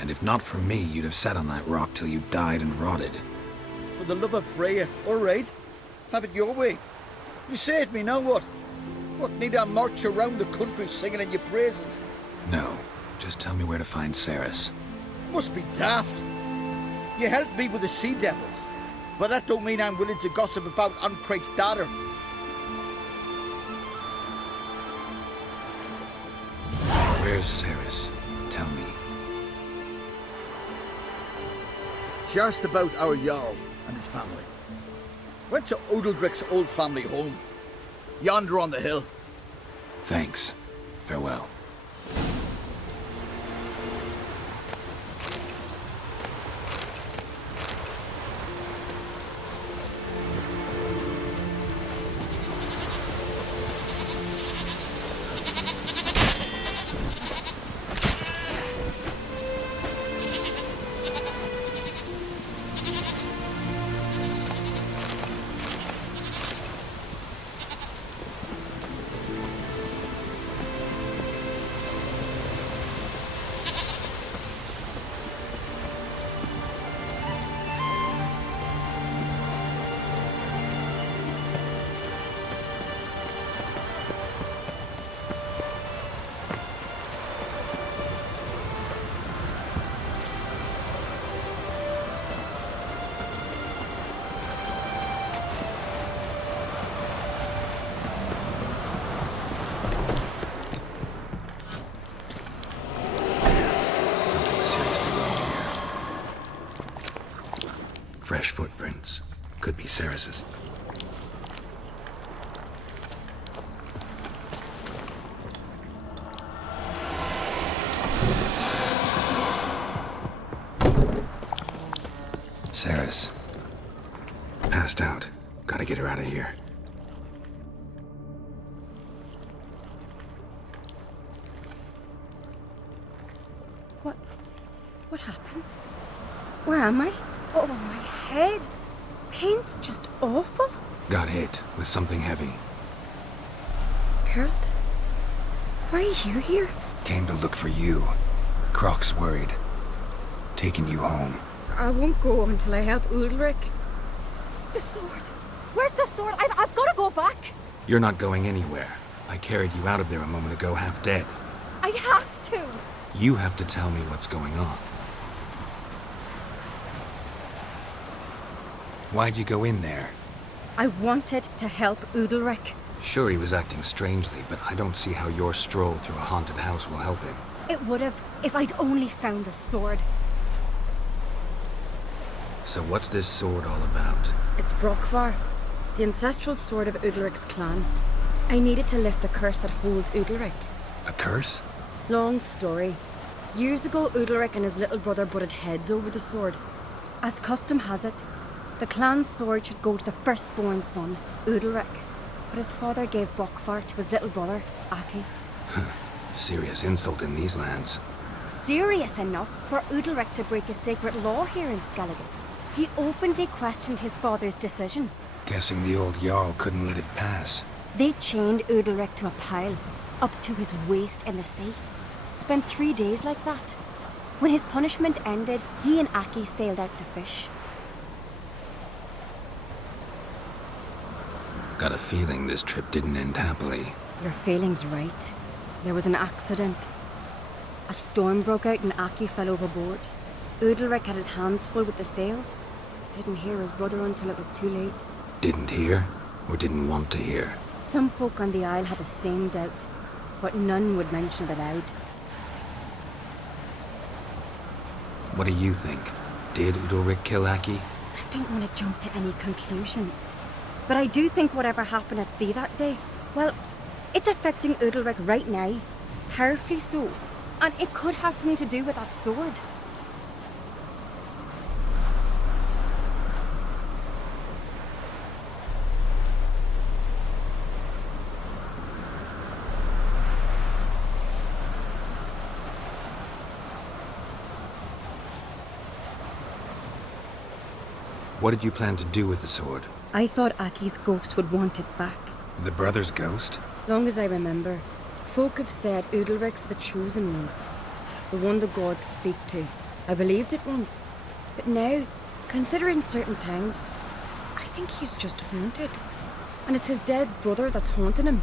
And if not for me, you'd have sat on that rock till you died and rotted. For the love of Freya, all right. Have it your way. You saved me, now what? What, need I march around the country singing in your praises? No. Just tell me where to find Ceres. Must be daft. You helped me with the Sea Devils, but that don't mean I'm willing to gossip about Uncrate's daughter. Where's Ceres? Tell me. She asked about our Jarl and his family. Went to Odeldrick's old family home. Yonder on the hill. Thanks. Farewell. Fresh footprints. Could be Ceres's. Saris. Passed out. Gotta get her out of here. What happened? Where am I? Oh, my head. Pain's just awful. Got hit with something heavy. Geralt? Why are you here? Came to look for you. Croc's worried. Taking you home. I won't go until I help Udalric. The sword! Where's the sword? I've got to go back! You're not going anywhere. I carried you out of there a moment ago, half dead. I have to! You have to tell me what's going on. Why'd you go in there? I wanted to help Udalric. Sure, he was acting strangely, but I don't see how your stroll through a haunted house will help him. It would have, if I'd only found the sword. So what's this sword all about? It's Brokvar, the ancestral sword of Udalric's clan. I needed to lift the curse that holds Udalric. A curse? Long story. Years ago, Udalric and his little brother butted heads over the sword. As custom has it, the clan's sword should go to the firstborn son, Udalric. But his father gave Brokvar to his little brother, Aki. Serious insult in these lands. Serious enough for Udalric to break a sacred law here in Skellige. He openly questioned his father's decision. Guessing the old Jarl couldn't let it pass. They chained Udalric to a pile, up to his waist in the sea. Spent 3 days like that. When his punishment ended, he and Aki sailed out to fish. Got a feeling this trip didn't end happily. Your feeling's right. There was an accident. A storm broke out and Aki fell overboard. Udalric had his hands full with the sails. Didn't hear his brother until it was too late. Didn't hear? Or didn't want to hear? Some folk on the Isle had the same doubt, but none would mention it aloud. What do you think? Did Udalric kill Aki? I don't want to jump to any conclusions. But I do think whatever happened at sea that day, well, it's affecting Udalric right now. Powerfully so. And it could have something to do with that sword. What did you plan to do with the sword? I thought Aki's ghost would want it back. The brother's ghost? Long as I remember, folk have said Udalric's the chosen one. The one the gods speak to. I believed it once. But now, considering certain things, I think he's just haunted. And it's his dead brother that's haunting him.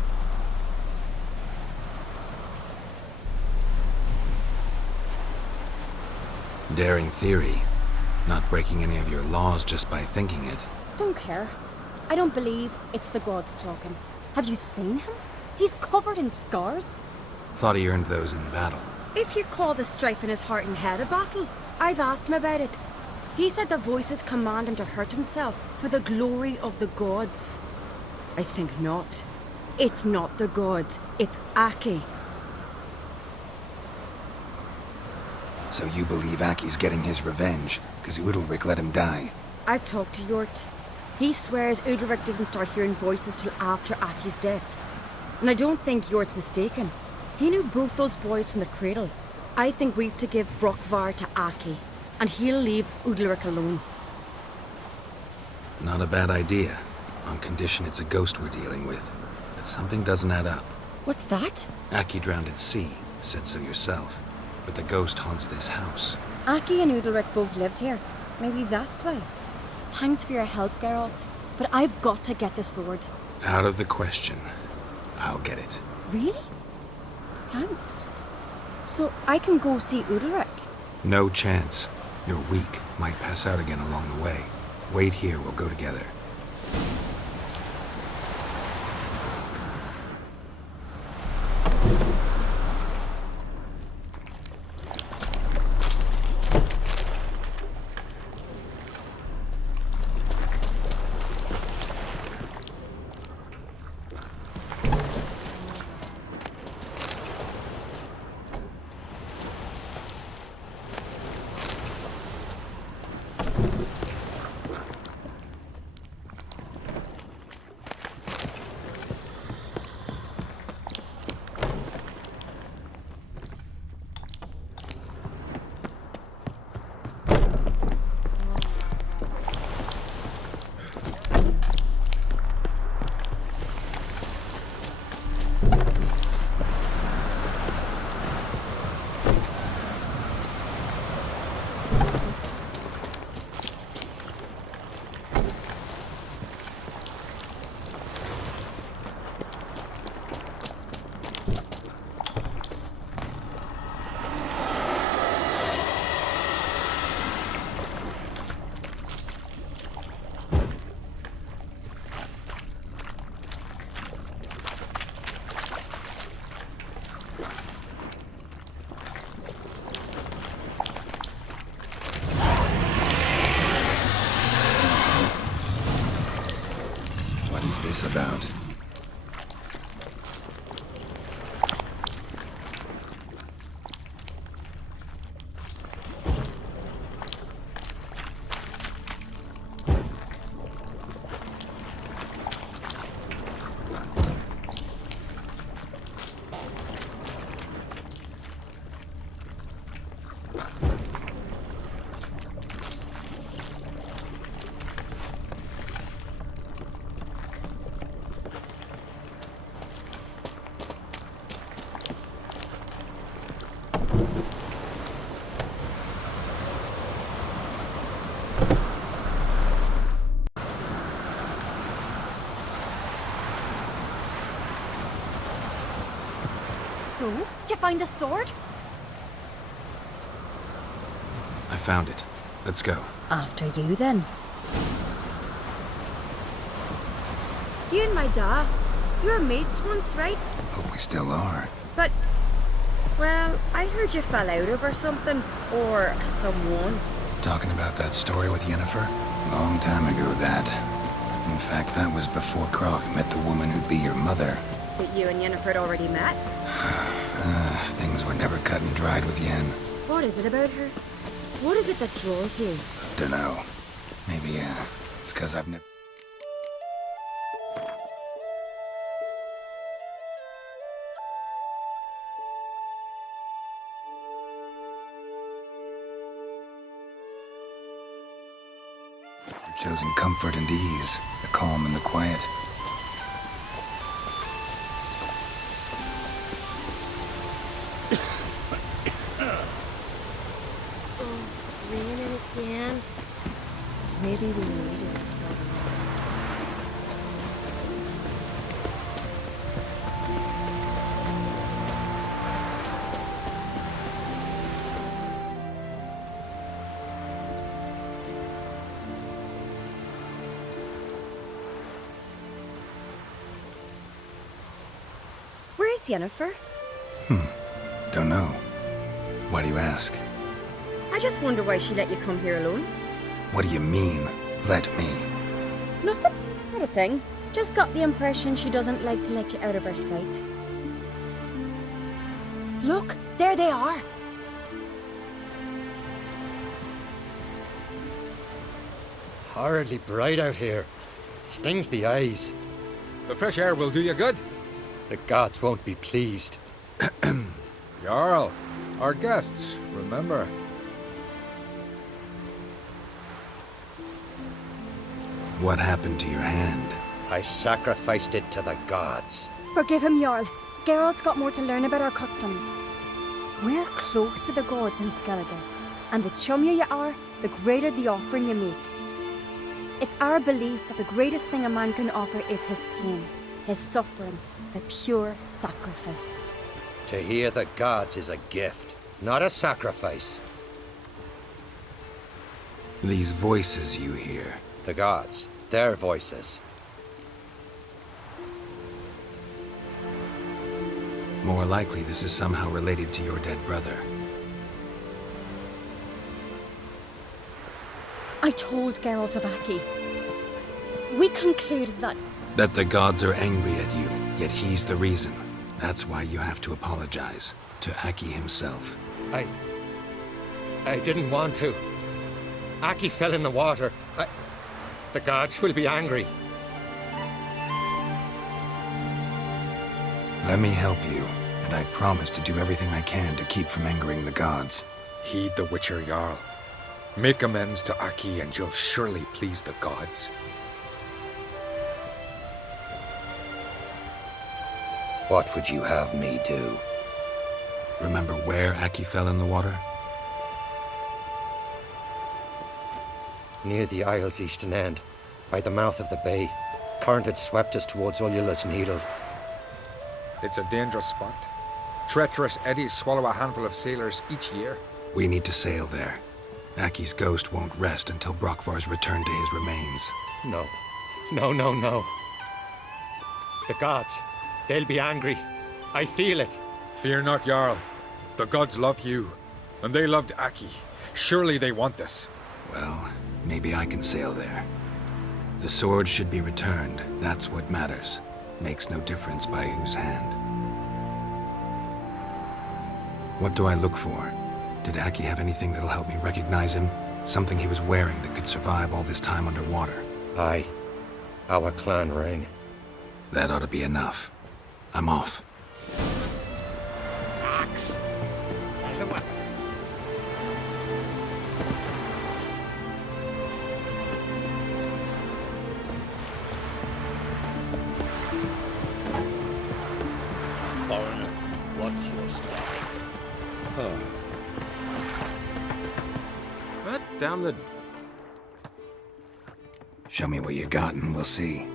Daring theory. Not breaking any of your laws just by thinking it. Don't care. I don't believe it's the gods talking. Have you seen him? He's covered in scars. Thought he earned those in battle. If you call the strife in his heart and head a battle, I've asked him about it. He said the voices command him to hurt himself for the glory of the gods. I think not. It's not the gods, it's Aki. So you believe Aki's getting his revenge, because Udalric let him die? I've talked to Yort. He swears Udalric didn't start hearing voices till after Aki's death. And I don't think Yort's mistaken. He knew both those boys from the cradle. I think we've to give Brokvar to Aki, and he'll leave Udalric alone. Not a bad idea, on condition it's a ghost we're dealing with. But something doesn't add up. What's that? Aki drowned at sea, said so yourself. But the ghost haunts this house. Aki and Udalric both lived here. Maybe that's why. Thanks for your help, Geralt. But I've got to get the sword. Out of the question. I'll get it. Really? Thanks. So I can go see Udalric? No chance. You're weak. Might pass out again along the way. Wait here, we'll go together. this about? So, did you find the sword? I found it. Let's go. After you, then. You and my da, you were mates once, right? Hope we still are. But, well, I heard you fell out over something. Or someone. Talking about that story with Yennefer? Long time ago, that. In fact, that was before Croc met the woman who'd be your mother. But you and Yennefer had already met? Things were never cut and dried with Yen. What is it about her? What is it that draws you? Dunno. Maybe, it's 'cause I've never... chosen comfort and ease, the calm and the quiet. Raining again. Maybe we needed a spot of Where's Yennefer? Don't know. Why do you ask? I just wonder why she let you come here alone. What do you mean, let me? Nothing. Not a thing. Just got the impression she doesn't like to let you out of her sight. Look, there they are. Horridly bright out here. Stings the eyes. The fresh air will do you good. The gods won't be pleased. Jarl, our guests, remember. What happened to your hand? I sacrificed it to the gods. Forgive him, Jarl. Geralt's got more to learn about our customs. We're close to the gods in Skellige, and the chummier you are, the greater the offering you make. It's our belief that the greatest thing a man can offer is his pain, his suffering, the pure sacrifice. To hear the gods is a gift, not a sacrifice. These voices you hear. The gods, their voices. More likely this is somehow related to your dead brother. I told Geralt of Aki. We concluded that... That the gods are angry at you, yet he's the reason. That's why you have to apologize. To Aki himself. I didn't want to. Aki fell in the water. The gods will be angry. Let me help you, and I promise to do everything I can to keep from angering the gods. Heed the Witcher Jarl. Make amends to Aki and you'll surely please the gods. What would you have me do? Remember where Aki fell in the water? Near the Isle's eastern end, by the mouth of the bay. Current had swept us towards Ullula's Needle. It's a dangerous spot. Treacherous eddies swallow a handful of sailors each year. We need to sail there. Aki's ghost won't rest until Brokvar's returned to his remains. No. No. The gods, they'll be angry. I feel it. Fear not, Jarl. The gods love you, and they loved Aki. Surely they want this. Well, maybe I can sail there. The sword should be returned. That's what matters. Makes no difference by whose hand. What do I look for? Did Aki have anything that'll help me recognize him? Something he was wearing that could survive all this time underwater? Aye. Our clan ring. That ought to be enough. I'm off. Axe. There's a weapon. Foreigner, what's your step? Oh. What? Damn the... Show me what you got and we'll see.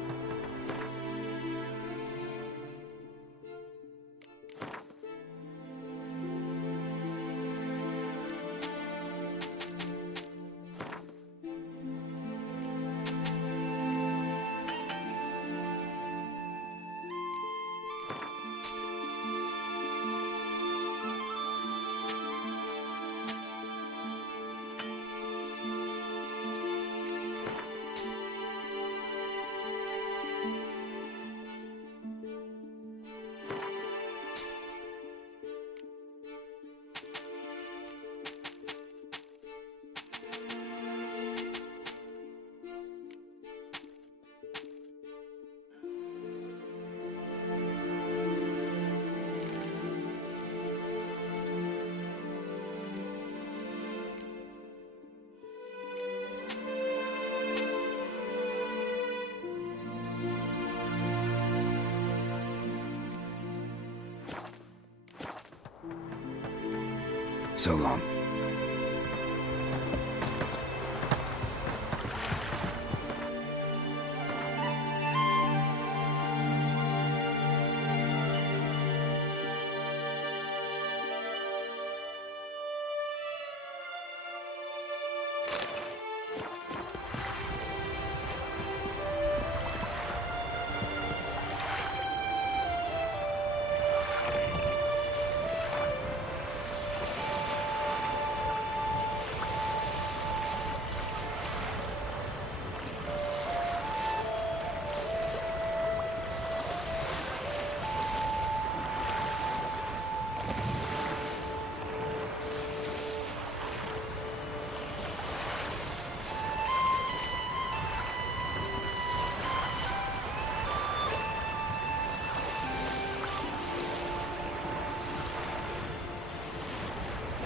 So long.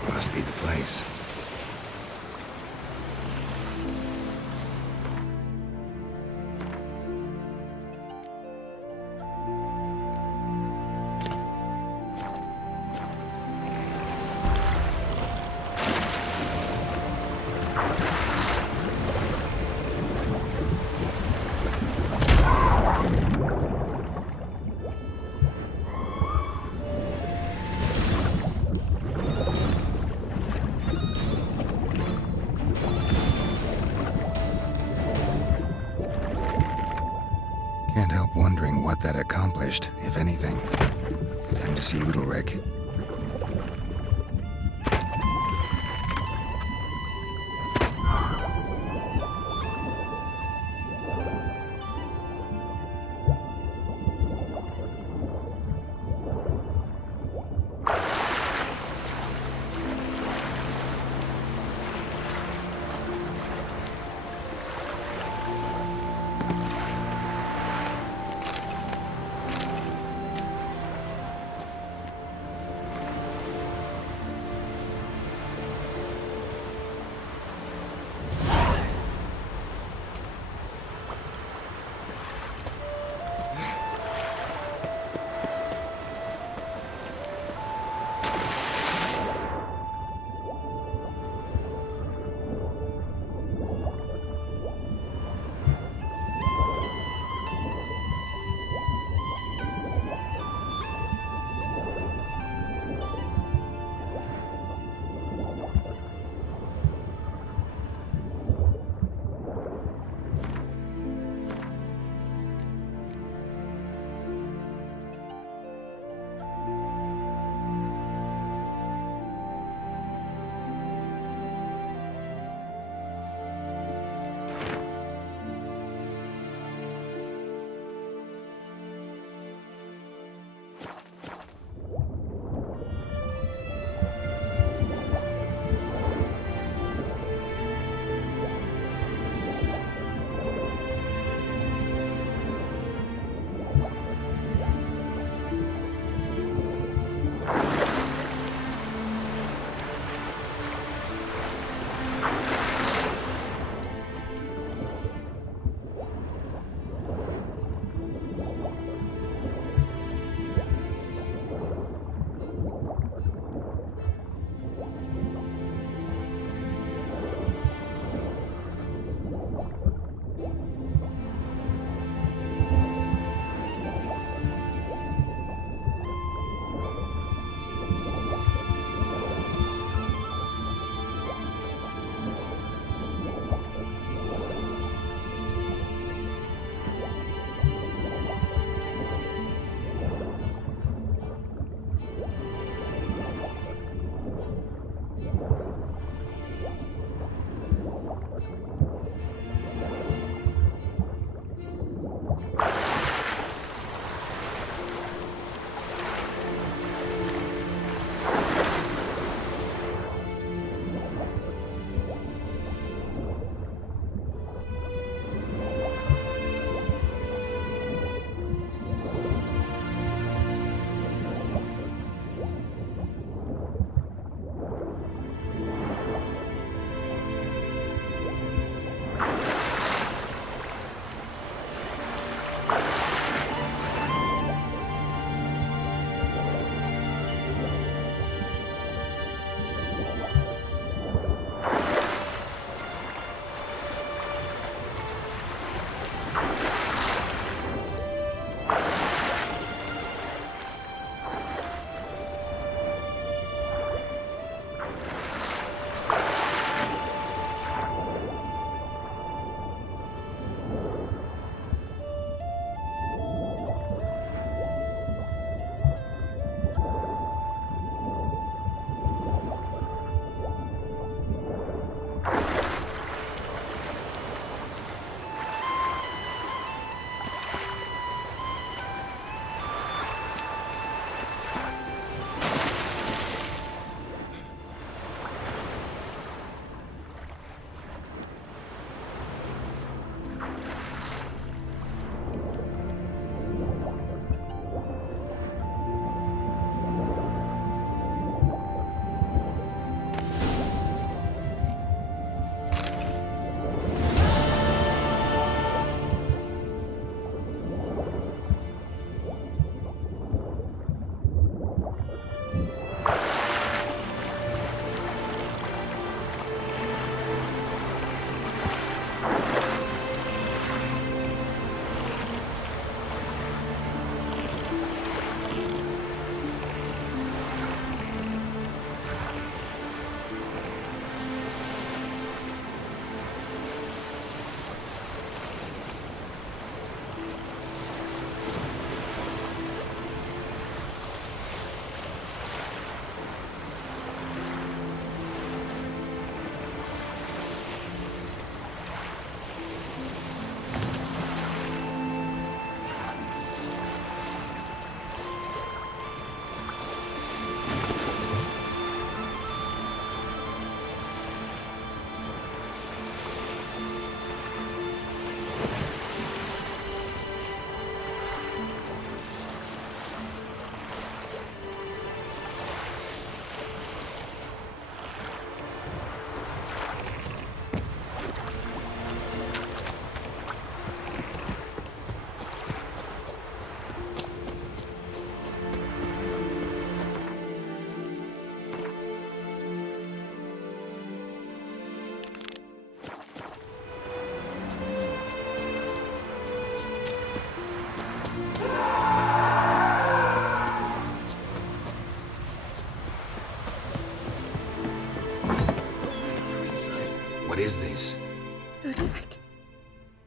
Must be the place. Can't help wondering what that accomplished, if anything. Time to see Udalric.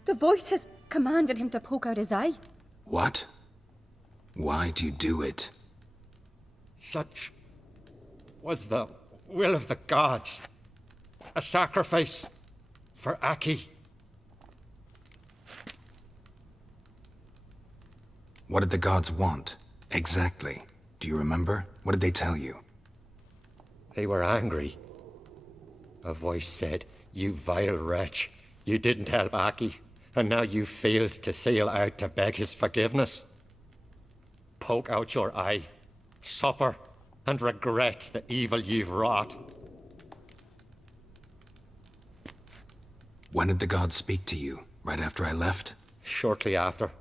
The voice has commanded him to poke out his eye. What? Why do you do it? Such was the will of the gods. A sacrifice for Aki. What did the gods want? Exactly. Do you remember? What did they tell you? They were angry. A voice said, "You vile wretch, you didn't help Aki, and now you failed to sail out to beg his forgiveness. Poke out your eye, suffer, and regret the evil you've wrought." When did the gods speak to you? Right after I left? Shortly after.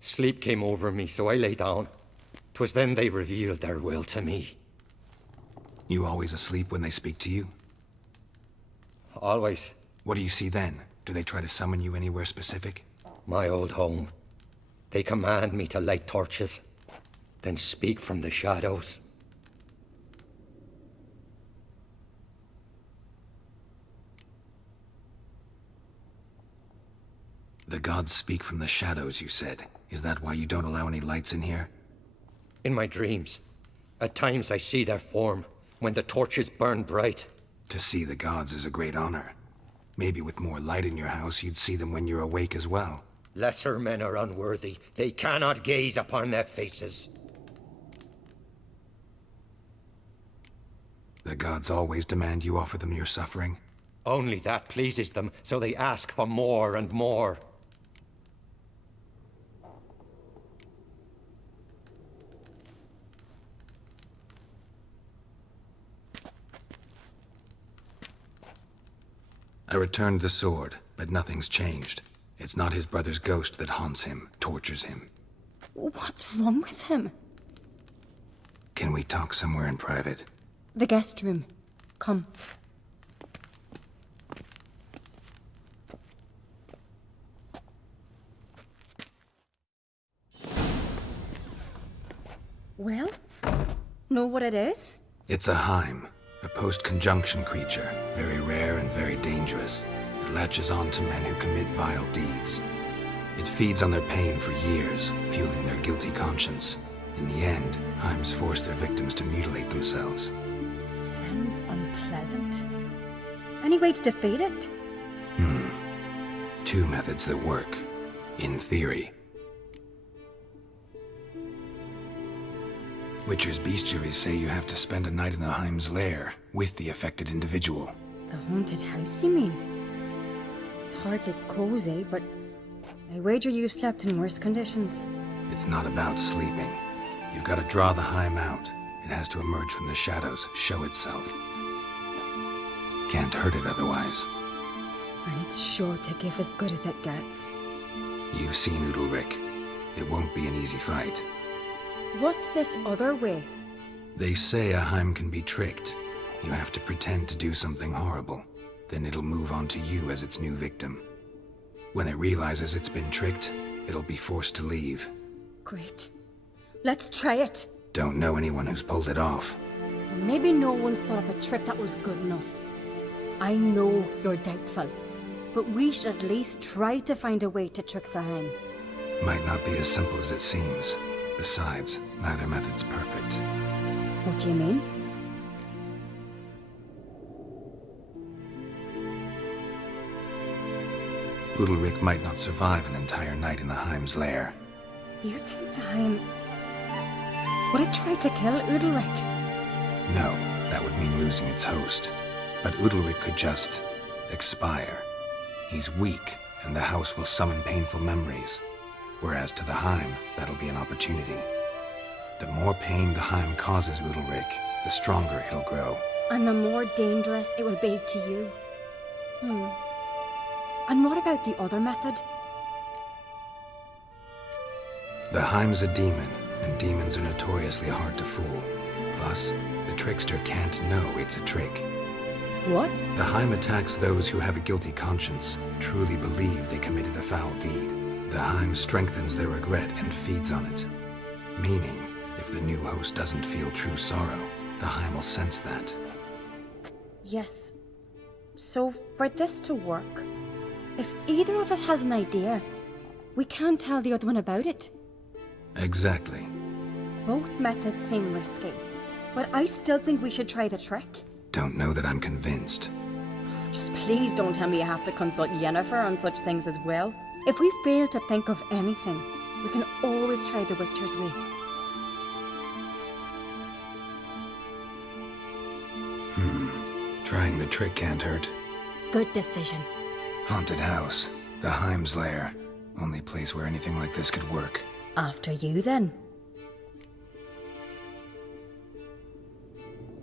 Sleep came over me, so I lay down. 'Twas then they revealed their will to me. You always asleep when they speak to you? Always. What do you see then? Do they try to summon you anywhere specific? My old home. They command me to light torches, then speak from the shadows. The gods speak from the shadows, you said. Is that why you don't allow any lights in here? In my dreams. At times I see their form, when the torches burn bright. To see the gods is a great honor. Maybe with more light in your house, you'd see them when you're awake as well. Lesser men are unworthy. They cannot gaze upon their faces. The gods always demand you offer them your suffering? Only that pleases them, so they ask for more and more. I returned the sword, but nothing's changed. It's not his brother's ghost that haunts him, tortures him. What's wrong with him? Can we talk somewhere in private? The guest room. Come. Well, know what it is? It's a Heim, a post-conjunction creature, very rare and very dangerous. It latches on to men who commit vile deeds. It feeds on their pain for years, fueling their guilty conscience. In the end, Heims force their victims to mutilate themselves. Sounds unpleasant. Any way to defeat it? Two methods that work. In theory. Witcher's bestiaries say you have to spend a night in the Heim's lair, with the affected individual. The haunted house, you mean? It's hardly cozy, but I wager you've slept in worse conditions. It's not about sleeping. You've got to draw the Heim out. It has to emerge from the shadows, show itself. Can't hurt it otherwise. And it's sure to give as good as it gets. You've seen Udalryk. It won't be an easy fight. What's this other way? They say a Heim can be tricked. You have to pretend to do something horrible. Then it'll move on to you as its new victim. When it realizes it's been tricked, it'll be forced to leave. Great. Let's try it. Don't know anyone who's pulled it off. Maybe no one's thought up a trick that was good enough. I know you're doubtful, but we should at least try to find a way to trick the Heim. Might not be as simple as it seems. Besides, neither method's perfect. What do you mean? Udalryk might not survive an entire night in the Heim's lair. You think the Heim... Would it try to kill Udalryk? No, that would mean losing its host. But Udalryk could just... expire. He's weak, and the house will summon painful memories. Whereas to the Heim, that'll be an opportunity. The more pain the Heim causes Udalryk, the stronger it'll grow. And the more dangerous it will be to you. And what about the other method? The Heim's a demon, and demons are notoriously hard to fool. Plus, the trickster can't know it's a trick. What? The Heim attacks those who have a guilty conscience, truly believe they committed a foul deed. The Heim strengthens their regret and feeds on it. Meaning, if the new host doesn't feel true sorrow, the Heim will sense that. Yes. So, for this to work, If either of us has an idea, we can't tell the other one about it. Exactly. Both methods seem risky, but I still think we should try the trick. Don't know that I'm convinced. Just please don't tell me you have to consult Yennefer on such things as well. If we fail to think of anything, we can always try the Witcher's way. Trying the trick can't hurt. Good decision. Haunted house. The Heim's lair. Only place where anything like this could work. After you, then.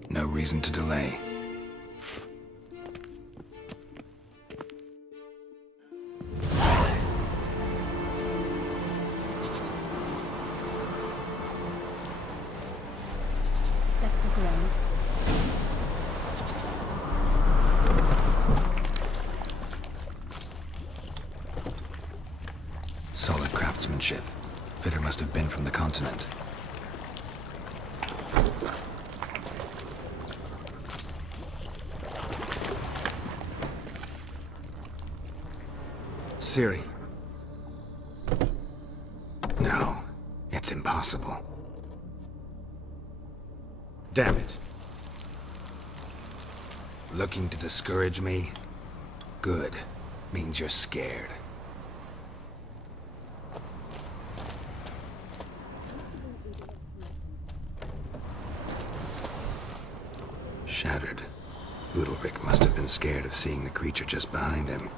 No reason to delay. Let's look around. Solid craftsmanship. Fitter must have been from the continent. Ciri. No, it's impossible. Damn it. Looking to discourage me? Good. Means you're scared. Shattered. Udalryk must have been scared of seeing the creature just behind him.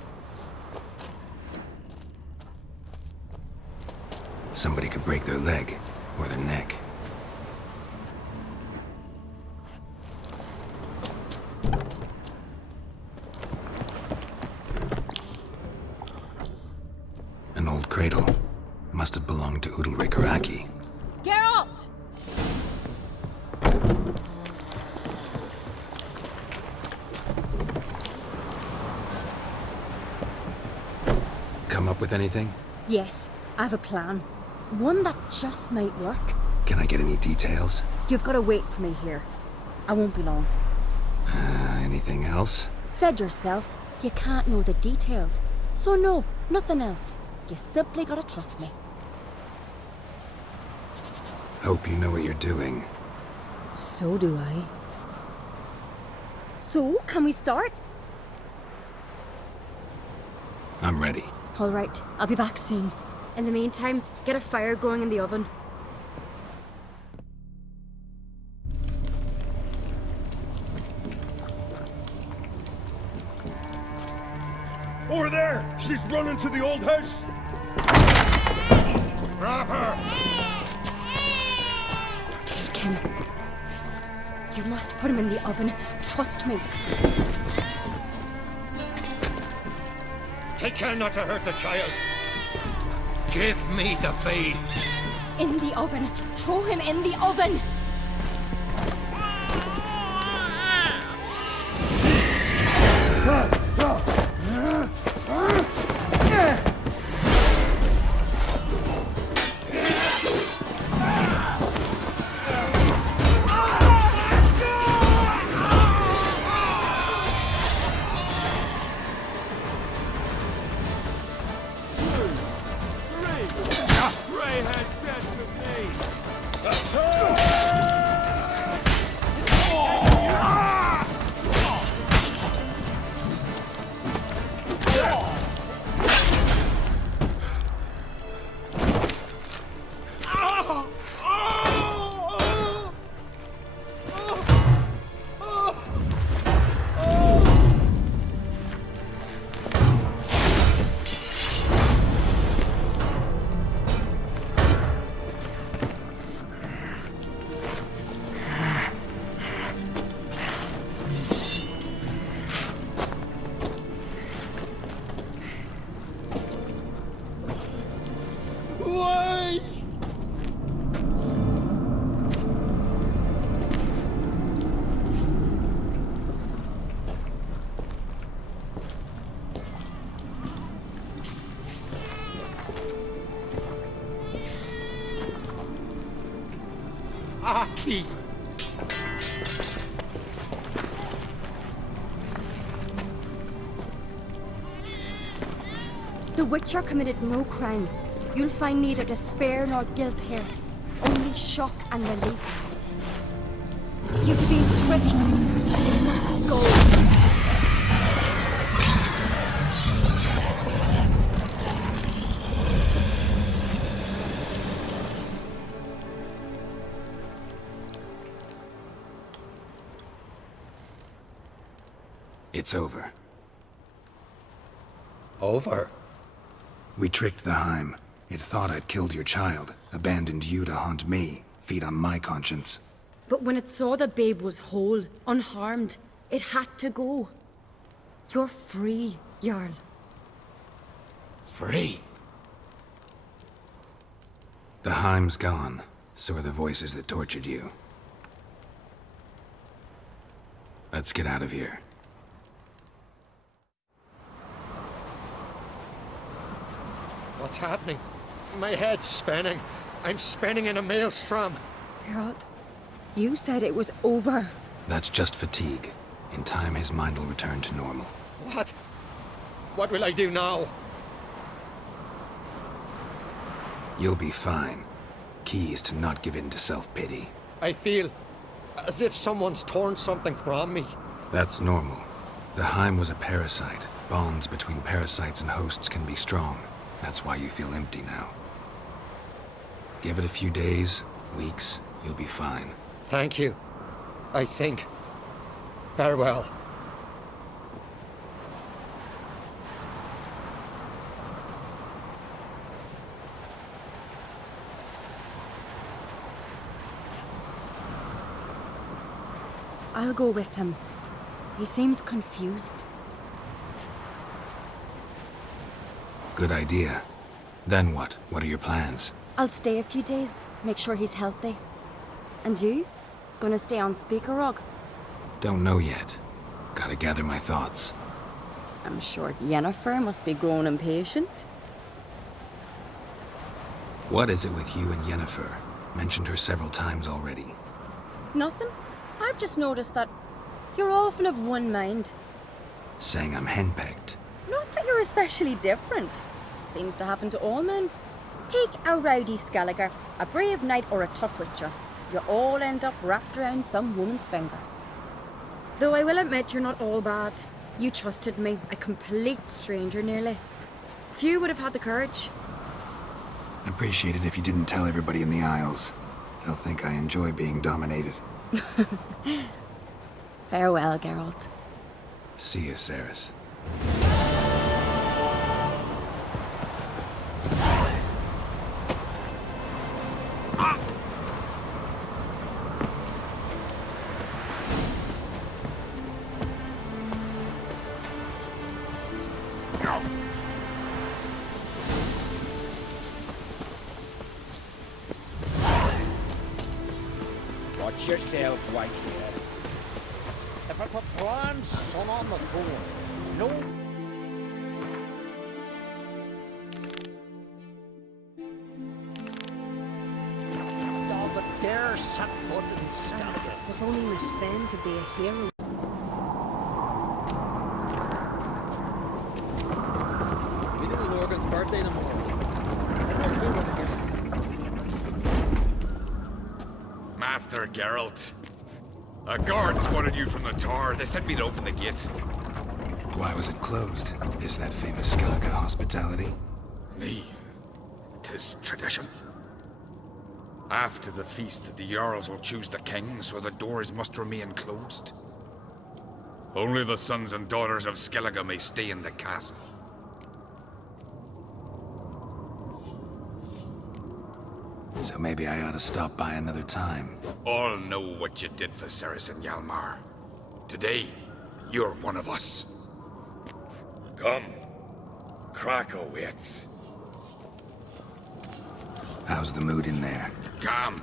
Somebody could break their leg, or their neck. An old cradle. Must have belonged to Udalryk or Aki. Geralt! Come up with anything? Yes, I have a plan. One that just might work. Can I get any details? You've got to wait for me here. I won't be long. Anything else? Said yourself, you can't know the details. So no, nothing else. You simply gotta trust me. Hope you know what you're doing. So do I. So, can we start? I'm ready. All right, I'll be back soon. In the meantime, get a fire going in the oven. Over there! She's running to the old house! Grab her! Take him. You must put him in the oven. Trust me. Take care not to hurt the child. Give me the babe. In the oven. Throw him in the oven. Aki! Witcher committed no crime. You'll find neither despair nor guilt here. Only shock and relief. You've been tricked. You must go. It's over. Over? We tricked the Heim. It thought I'd killed your child, abandoned you to haunt me, feed on my conscience. But when it saw the babe was whole, unharmed, it had to go. You're free, Jarl. Free? The Heim's gone, so are the voices that tortured you. Let's get out of here. What's happening? My head's spinning. I'm spinning in a maelstrom. Geralt, you said it was over. That's just fatigue. In time, his mind will return to normal. What? What will I do now? You'll be fine. Key is to not give in to self-pity. I feel as if someone's torn something from me. That's normal. The Heim was a parasite. Bonds between parasites and hosts can be strong. That's why you feel empty now. Give it a few days, weeks, you'll be fine. Thank you. I think. Farewell. I'll go with him. He seems confused. Good idea. Then what? What are your plans? I'll stay a few days, make sure he's healthy. And you? Gonna stay on Speaker Rog? Don't know yet. Gotta gather my thoughts. I'm sure Yennefer must be growing impatient. What is it with you and Yennefer? Mentioned her several times already. Nothing. I've just noticed that you're often of one mind. Saying I'm henpecked. Not that you're especially different. Seems to happen to all men. Take a rowdy Skelliger, a brave knight or a tough witcher. You all end up wrapped around some woman's finger. Though I will admit you're not all bad. You trusted me, a complete stranger nearly. Few would have had the courage. I'd appreciate it if you didn't tell everybody in the Isles. They'll think I enjoy being dominated. Farewell, Geralt. See you, Cerys. Watch yourself, Whitebeard. If I put Bron's son on the phone, no. Dog, but dare set foot in Skellige. If only Miss Sven could be a hero. We little Morgan's birthday tomorrow. I've no clue what it is. Master Geralt. A guard spotted you from the tower. They sent me to open the gate. Why was it closed? Is that famous Skellige hospitality? Me. 'Tis tradition. After the feast, the Jarls will choose the king, so the doors must remain closed. Only the sons and daughters of Skellige may stay in the castle. So maybe I ought to stop by another time. All know what you did for Cerys and Hjalmar. Today, you're one of us. Come. Krakow waits. How's the mood in there? Calm.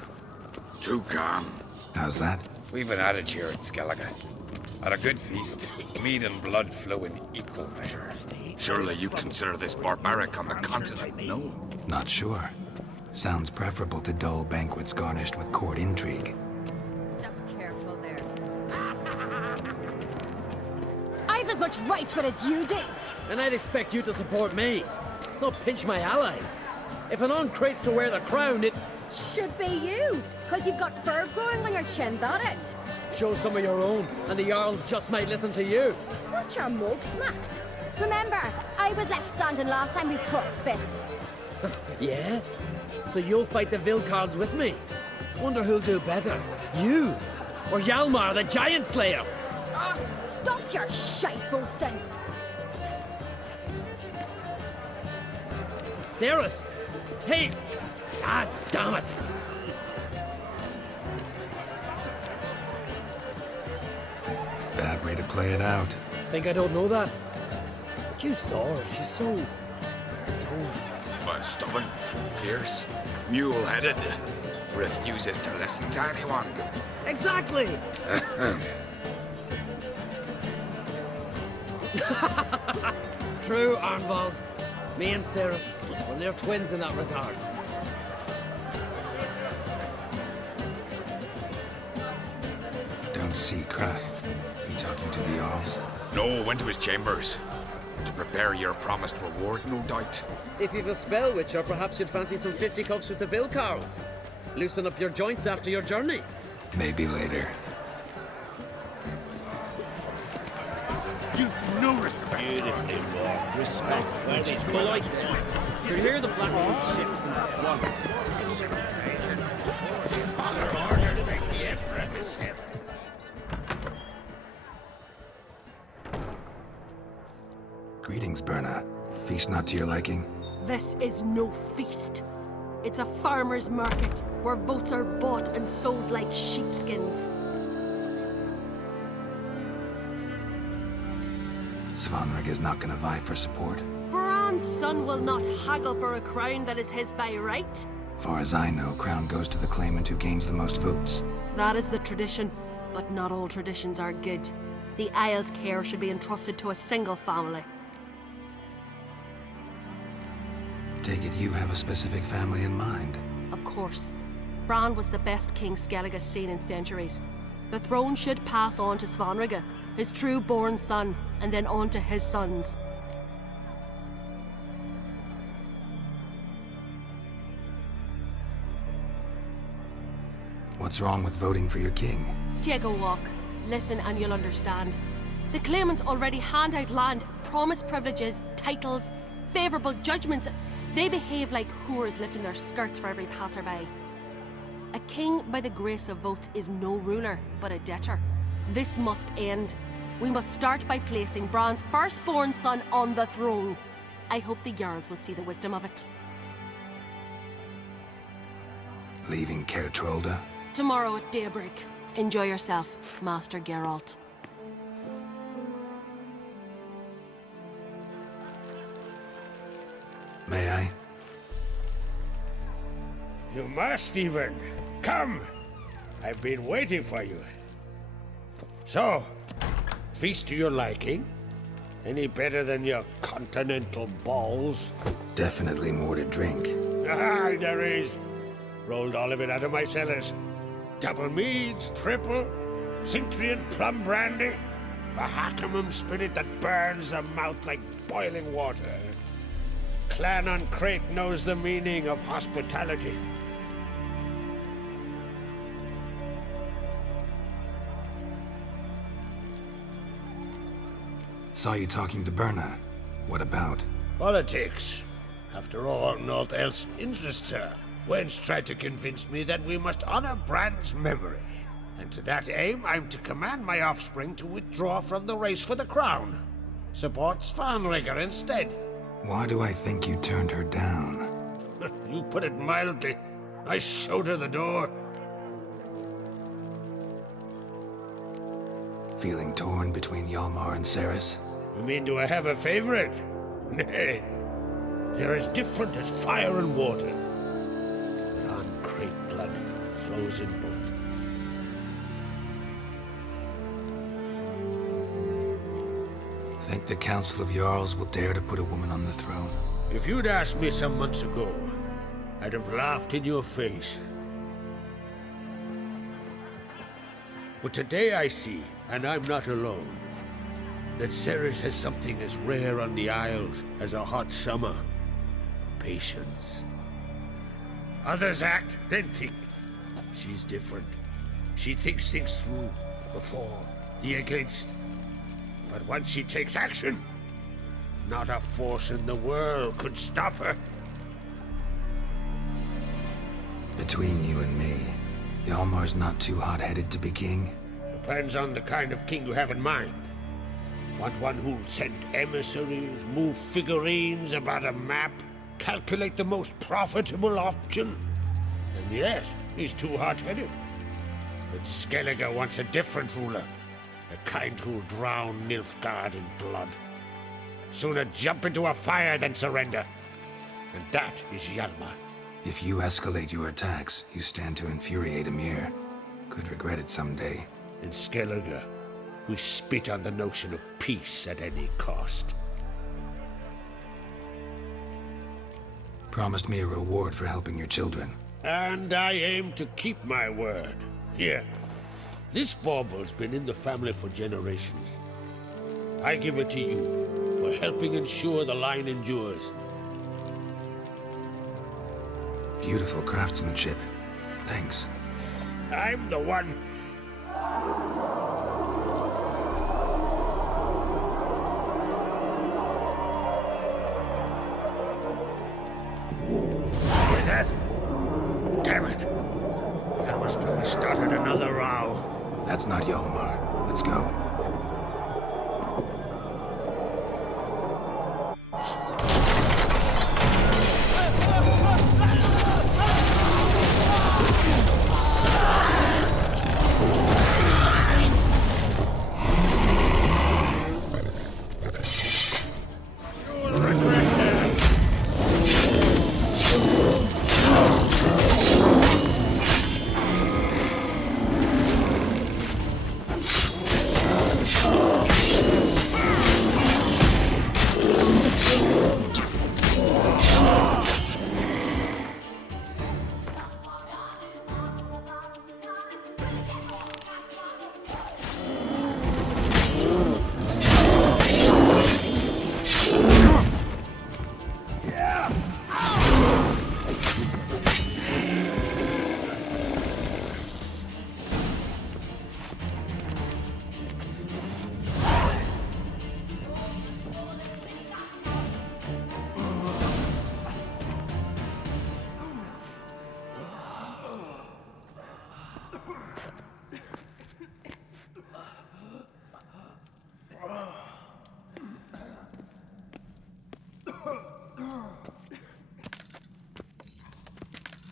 Too calm. How's that? We've an adage here at Skellige. At a good feast, mead and blood flow in equal measure. Surely you consider this barbaric on the continent, no? Not sure. Sounds preferable to dull banquets garnished with court intrigue. Step careful there. I've as much right to it as you do. And I'd expect you to support me. not pinch my allies. If an Ancrate's to wear the crown, it should be you, because you've got fur growing on your chin, that it? Show some of your own, and the Jarls just might listen to you. Weren't your mug smacked? Remember, I was left standing last time we crossed fists. Yeah? So you'll fight the Vilcards with me? Wonder who'll do better, you or Hjalmar the Giant Slayer? Oh, stop your shite boasting! Cerys! Hey! Ah, damn it! Bad way to play it out. Think I don't know that? But you saw her, she's so... Well, stubborn, fierce, mule-headed, refuses to listen to anyone. Exactly! True, Arnvald. Me and Cerys, well, they're twins in that regard. Don't see Crach. He talking to the Jarls? No, went to his chambers. To prepare your promised reward, no doubt. If you've a spell, Witcher, perhaps you'd fancy some fisticuffs with the Vilcards. Loosen up your joints after your journey. Maybe later. You've no respect. Beautifully wrought. Respect. Which is politeness. You hear the Black Ones ship from that one. Sir orders make the Emperor his head. Greetings, Berna. Feast not to your liking? This is no feast. It's a farmer's market where votes are bought and sold like sheepskins. Svanrig is not gonna vie for support. Bran's son will not haggle for a crown that is his by right. Far as I know, crown goes to the claimant who gains the most votes. That is the tradition, but not all traditions are good. The Isle's care should be entrusted to a single family. Take it you have a specific family in mind. Of course. Bran was the best king Skellige's seen in centuries. The throne should pass on to Svanrige, his true-born son, and then on to his sons. What's wrong with voting for your king? Take a walk. Listen and you'll understand. The claimants already hand out land, promise privileges, titles, favourable judgments. They behave like whores lifting their skirts for every passerby. A king by the grace of votes is no ruler, but a debtor. This must end. We must start by placing Bran's firstborn son on the throne. I hope the Jarls will see the wisdom of it. Leaving Caer Trolda? Tomorrow at daybreak. Enjoy yourself, Master Geralt. May I? You must even. Come! I've been waiting for you. So, feast to your liking? Any better than your continental balls? Definitely more to drink. Ah, there is. Rolled all of it out of my cellars. Double meads, triple, Cintrian plum brandy, a Hackamum spirit that burns the mouth like boiling water. Clan Ancrate knows the meaning of hospitality. Saw you talking to Berna. What about? Politics. After all, naught else interests her. Wench tried to convince me that we must honor Bran's memory. And to that aim, I'm to command my offspring to withdraw from the race for the crown. Support Svanrige instead. Why do I think you turned her down? You put it mildly. I showed her the door. Feeling torn between Hjalmar and Cerys? You mean do I have a favorite? Nay. They're as different as fire and water. But Ancrate blood flows in both. Think the Council of Jarls will dare to put a woman on the throne? If you'd asked me some months ago, I'd have laughed in your face. But today I see, and I'm not alone, that Cerys has something as rare on the Isles as a hot summer. patience. Others act, then think. She's different. She thinks things through, the for, the against. But once she takes action, not a force in the world could stop her. Between you and me, Hjalmar's not too hot-headed to be king? Depends on the kind of king you have in mind. Want one who'll send emissaries, move figurines about a map, calculate the most profitable option? Then yes, he's too hot-headed. But Skellige wants a different ruler. The kind who'll drown Nilfgaard in blood. Sooner jump into a fire than surrender. And that is Hjalmar. If you escalate your attacks, you stand to infuriate Emhyr. Could regret it someday. In Skellige, we spit on the notion of peace at any cost. Promised me a reward for helping your children. And I aim to keep my word. Here, this bauble's been in the family for generations. I give it to you for helping ensure the line endures. Beautiful craftsmanship. Thanks. I'm the one. Hear that? Damn it! Hjalmar's probably started another row. That's not Hjalmar. Let's go.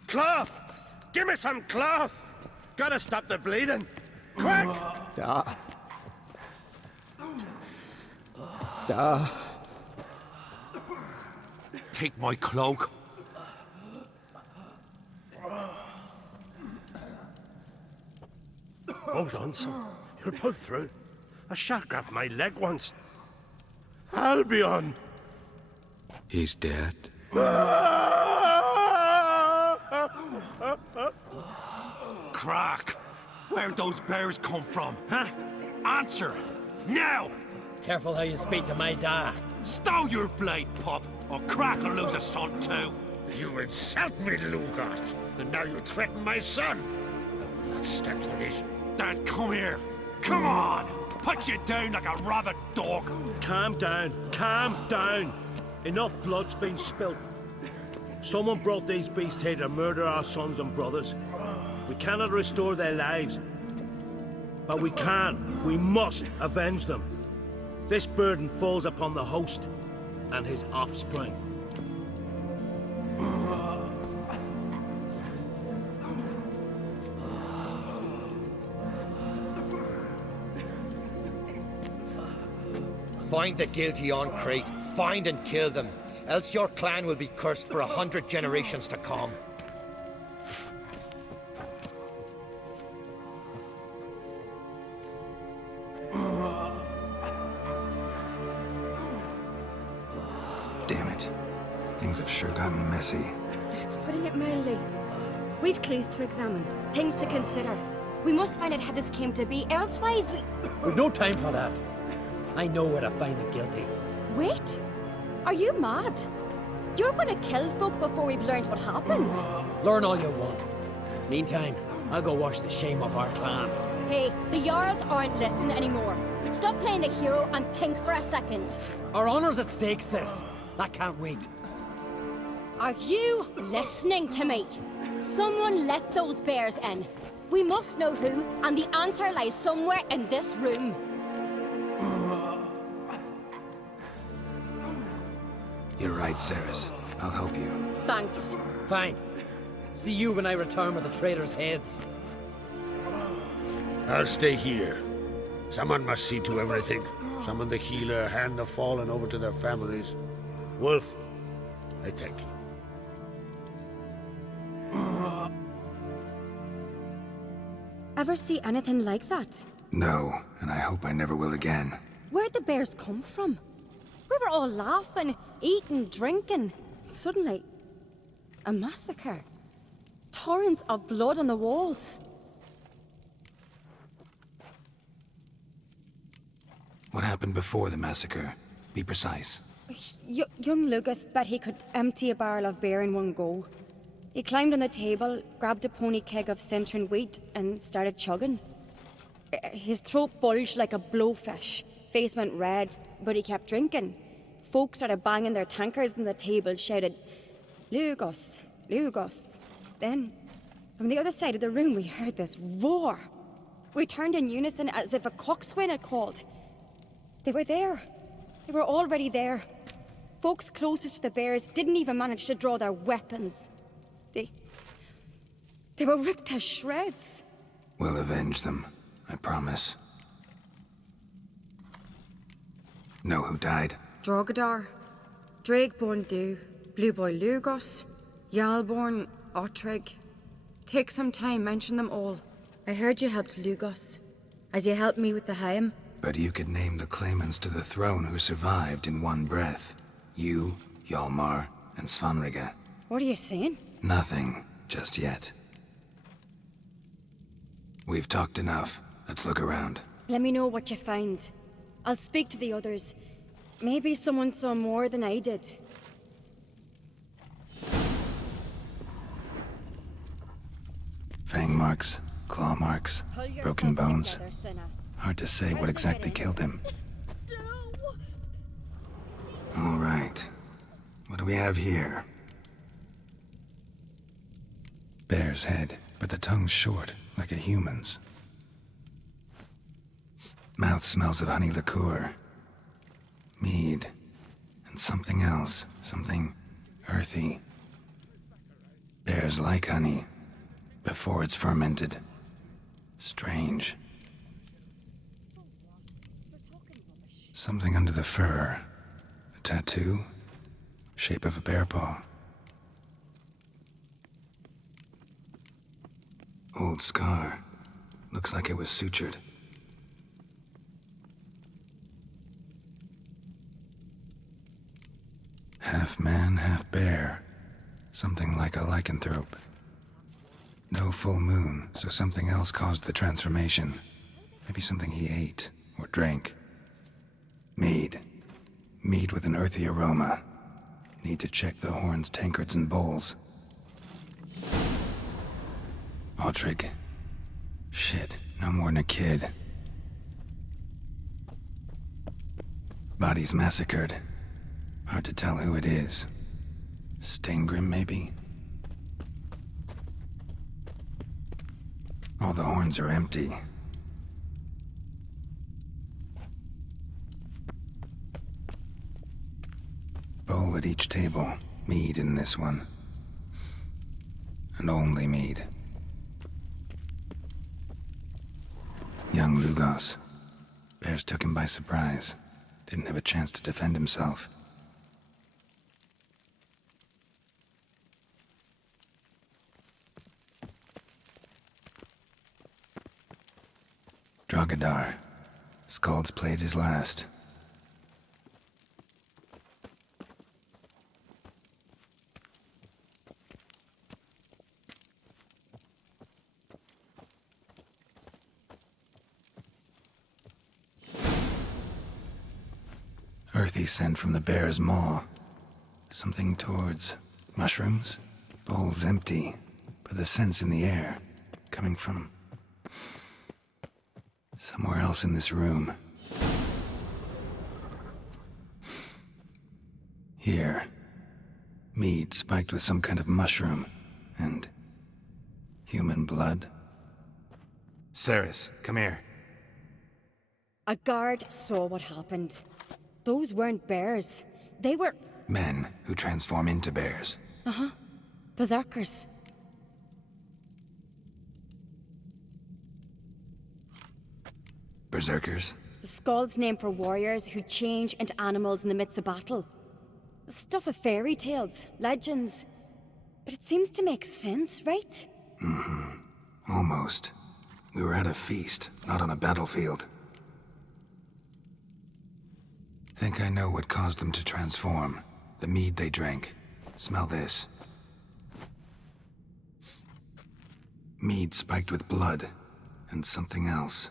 Cloth! Give me some cloth! Gotta stop the bleeding! Quick! Da. Take my cloak. Hold on, son. You'll pull through. A shark grabbed my leg once. Albion! He's dead. Crack! Where'd those bears come from, huh? Answer! Now! Careful how you speak to my dad. Stow your blade, pup, or Crack will lose a son too. You insult me, Lugas, and now you threaten my son. I will not stand for this. Dad, come here. Come on! Put you down like a rabid dog. Calm down. Calm down. Enough blood's been spilt. Someone brought these beasts here to murder our sons and brothers. We cannot restore their lives. But we can. We must avenge them. This burden falls upon the host and his offspring. Find the guilty on Crete. Find and kill them. Else your clan will be cursed for 100 generations to come. Damn it. Things have sure gotten messy. That's putting it mildly. We've clues to examine, things to consider. We must find out how this came to be, elsewise We've no time for that. I know where to find the guilty. Wait! Are you mad? You're gonna kill folk before we've learned what happened. Learn all you want. Meantime, I'll go wash the shame off our clan. Hey, the Jarls aren't listening anymore. Stop playing the hero and think for a second. Our honor's at stake, sis. That can't wait. Are you listening to me? Someone let those bears in. We must know who, and the answer lies somewhere in this room. You're right, Ceres. I'll help you. Thanks. Fine. See you when I return with the traitors' heads. I'll stay here. Someone must see to everything. Summon the healer, hand the fallen over to their families. Wolf, I thank you. Ever see anything like that? No, and I hope I never will again. Where'd the bears come from? We were all laughing, eating, drinking. Suddenly, a massacre. Torrents of blood on the walls. What happened before the massacre? Be precise. Young Lucas bet he could empty a barrel of beer in one go. He climbed on the table, grabbed a pony keg of Cintron wheat, and started chugging. His throat bulged like a blowfish. Face went red, but he kept drinking. Folks started banging their tankards on the table, shouted, "Lugos, Lugos." Then, from the other side of the room, we heard this roar. We turned in unison as if a coxswain had called. They were there. They were already there. Folks closest to the bears didn't even manage to draw their weapons. They were ripped to shreds. We'll avenge them, I promise. Know who died? Drogadar, Drakeborn Du, Blue Boy Lugos, Yalborn, Ottrig. Take some time, mention them all. I heard you helped Lugos, as you helped me with the Haim. But you could name the claimants to the throne who survived in one breath. You, Hjalmar, and Svanrige. What are you saying? Nothing, just yet. We've talked enough. Let's look around. Let me know what you find. I'll speak to the others. Maybe someone saw more than I did. Fang marks, claw marks, broken bones. Hard to say what exactly killed him. All right. What do we have here? Bear's head, but the tongue's short, like a human's. Mouth smells of honey liqueur. Mead. And something else. Something earthy. Bears like honey. Before it's fermented. Strange. Something under the fur. A tattoo? Shape of a bear paw. Old scar. Looks like it was sutured. Half man, half bear. Something like a lycanthrope. No full moon, so something else caused the transformation. Maybe something he ate or drank. Mead. Mead with an earthy aroma. Need to check the horns, tankards, and bowls. Ottrig. Shit, no more than a kid. Bodies massacred. Hard to tell who it is. Steingrim, maybe? All the horns are empty. Bowl at each table. Mead in this one. And only mead. Young Lugos. Bears took him by surprise. Didn't have a chance to defend himself. Drogadar. Skald's played his last. Earthy scent from the bear's maw. Something towards mushrooms. Bowl's empty, but the scent's in the air, coming from somewhere else in this room. Here. Mead spiked with some kind of mushroom, and human blood. Ceres, come here. A guard saw what happened. Those weren't bears. They were... Men who transform into bears. Uh-huh. Berserkers. Berserkers? The Skald's name for warriors who change into animals in the midst of battle. The stuff of fairy tales, legends. But it seems to make sense, right? Mm-hmm. Almost. We were at a feast, not on a battlefield. Think I know what caused them to transform. The mead they drank. Smell this. Mead spiked with blood, and something else.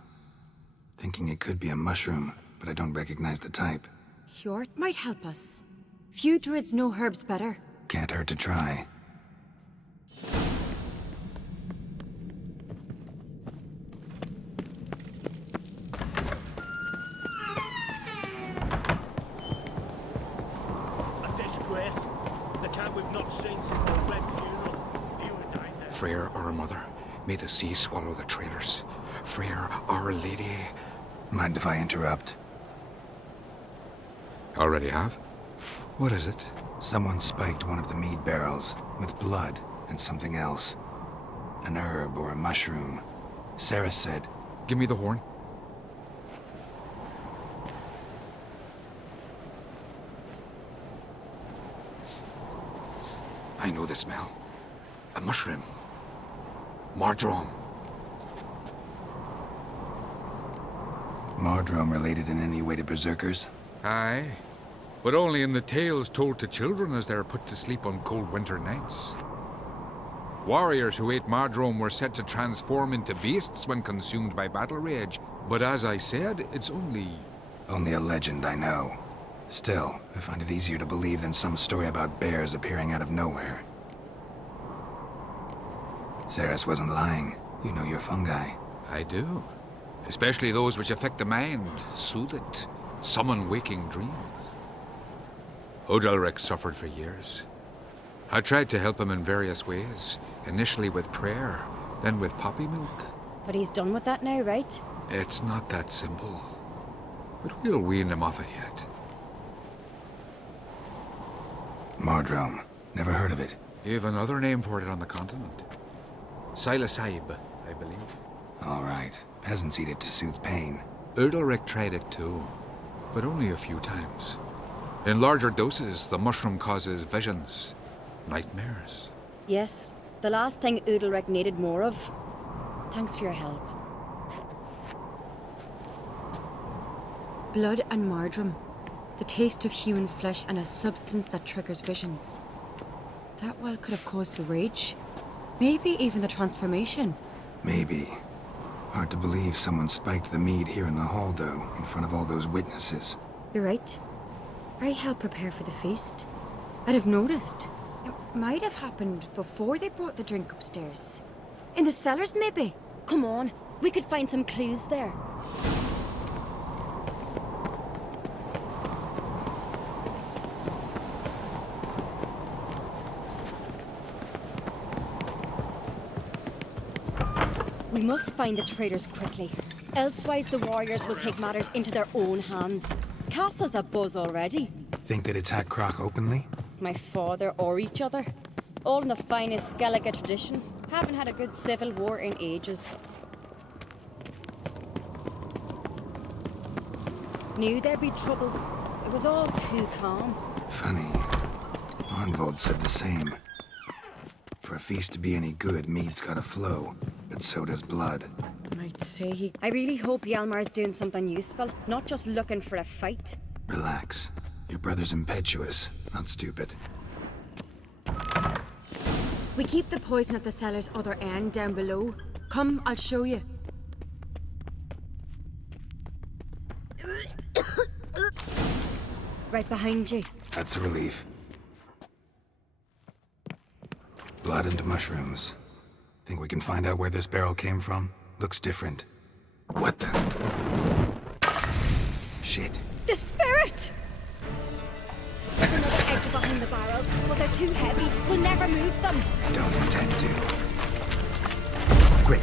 Thinking it could be a mushroom, but I don't recognize the type. Hjort might help us. Few druids know herbs better. Can't hurt to try. Freyr, our mother, may the sea swallow the traitors. Freyr, our lady. Mind if I interrupt? Already have? What is it? Someone spiked one of the mead barrels with blood and something else. An herb or a mushroom. Ceres said... Give me the horn. I know the smell. A mushroom. Mardrome. Mardrome related in any way to berserkers? Aye, but only in the tales told to children as they're put to sleep on cold winter nights. Warriors who ate Mardrome were said to transform into beasts when consumed by battle rage, but as I said, it's only... Only a legend, I know. Still, I find it easier to believe than some story about bears appearing out of nowhere. Ceres wasn't lying. You know your fungi. I do. Especially those which affect the mind, soothe it, summon waking dreams. Odalric suffered for years. I tried to help him in various ways, initially with prayer, then with poppy milk. But he's done with that now, right? It's not that simple. But we'll wean him off it yet. Mardrome. Never heard of it. You've another name for it on the continent. Silasaib, I believe. All right. Peasants eat it to soothe pain. Udalric tried it too, but only a few times. In larger doses, the mushroom causes visions, nightmares. Yes, the last thing Udalric needed more of. Thanks for your help. Blood and Mardrome. The taste of human flesh and a substance that triggers visions. That well could have caused the rage. Maybe even the transformation. Maybe. Hard to believe someone spiked the mead here in the hall, though, in front of all those witnesses. You're right. I helped prepare for the feast. I'd have noticed. It might have happened before they brought the drink upstairs. In the cellars, maybe. Come on, we could find some clues there. We must find the traitors quickly. Elsewise, the warriors will take matters into their own hands. Castle's abuzz already. Think they'd attack Croc openly? My father or each other. All in the finest Skellige tradition. Haven't had a good civil war in ages. Knew there'd be trouble. It was all too calm. Funny. Arnvold said the same. For a feast to be any good, mead's gotta flow, but so does blood. I'd say I really hope Hjalmar's doing something useful, not just looking for a fight. Relax. Your brother's impetuous, not stupid. we keep the poison at the cellar's other end down below. Come, I'll show you. Right behind you. That's a relief. Blood and mushrooms. Think we can find out where this barrel came from? Looks different. What the? Shit. The spirit! There's another exit behind the barrels, but they're too heavy. We'll never move them. Don't intend to. Quick.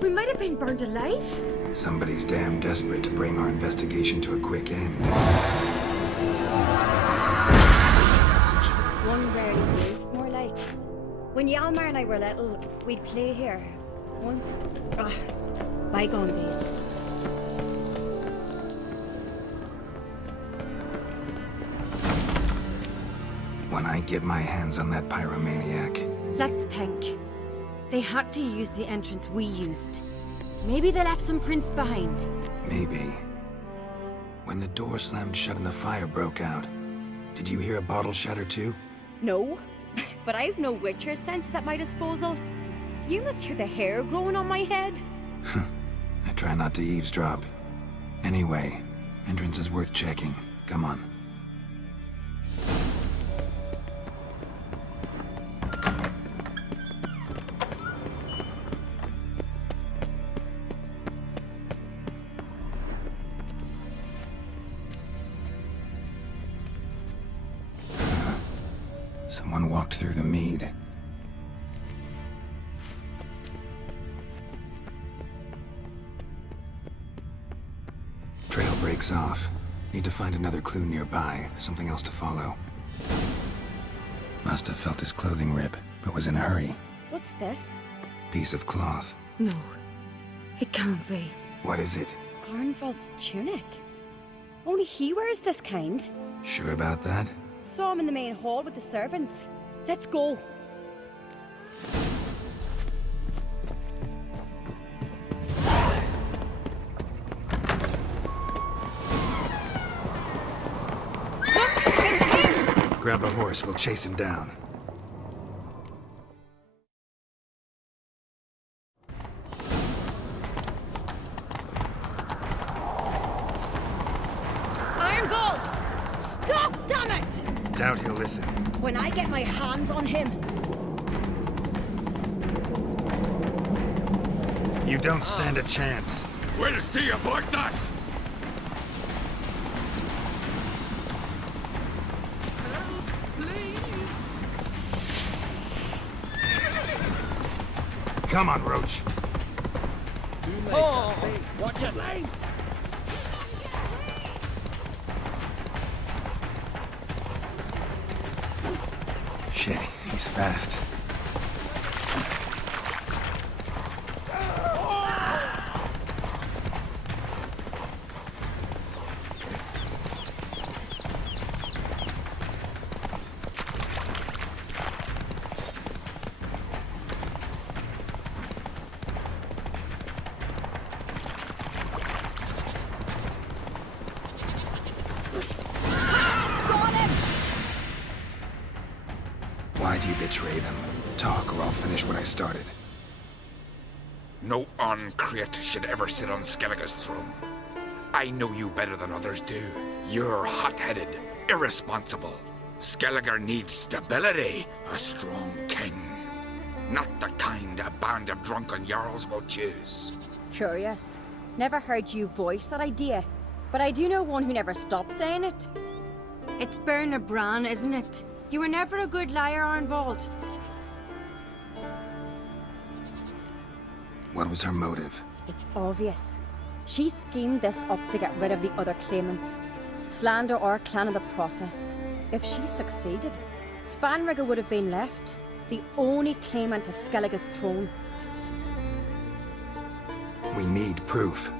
We might have been burned alive. Somebody's damn desperate to bring our investigation to a quick end. One rarely used, more like. When Yalmar and I were little, we'd play here. Once. Bygone days. When I get my hands on that pyromaniac. Let's think. They had to use the entrance we used. Maybe they left some prints behind. Maybe. When the door slammed shut and the fire broke out, did you hear a bottle shatter too? No, but I've no witcher sense at my disposal. You must hear the hair growing on my head. I try not to eavesdrop. Anyway, entrance is worth checking. Come on. Someone walked through the mead. Trail breaks off. Need to find another clue nearby, something else to follow. Must have felt his clothing rip, but was in a hurry. What's this? Piece of cloth. No, it can't be. What is it? Arnvald's tunic. Only he wears this kind. Sure about that? Saw him in the main hall with the servants. Let's go. Look, it's him! Grab a horse, we'll chase him down. Ironbolt! Stop, damn it! Doubt he'll listen. When I get my hands on him. You don't stand a chance. We'll see about this! Come on, Roach. Oh, watch it! Shit, he's fast. Why do you betray them? Talk, or I'll finish what I started. No Ancrate should ever sit on Skellige's throne. I know you better than others do. You're hot-headed, irresponsible. Skellige needs stability, a strong king. Not the kind a band of drunken jarls will choose. Curious. Never heard you voice that idea, but I do know one who never stops saying it. It's Berna Bran, isn't it? You were never a good liar, Arnvald. What was her motive? It's obvious. She schemed this up to get rid of the other claimants. Slander our clan in the process. If she succeeded, Svanrige would have been left, the only claimant to Skellige's throne. We need proof.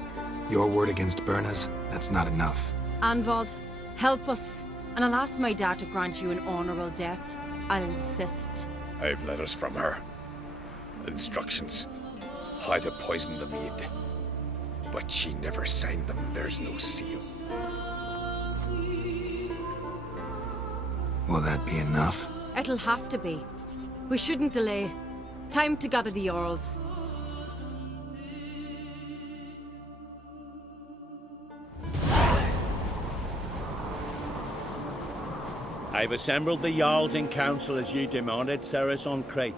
Your word against Berna's, that's not enough. Arnvald, help us. And I'll ask my dad to grant you an honorable death. I'll insist. I've letters from her. Instructions. How to poison the mead. But she never signed them. There's no seal. Will that be enough? It'll have to be. We shouldn't delay. Time to gather the Jarls. I've assembled the Jarls in council as you demanded, Cerys on Crate.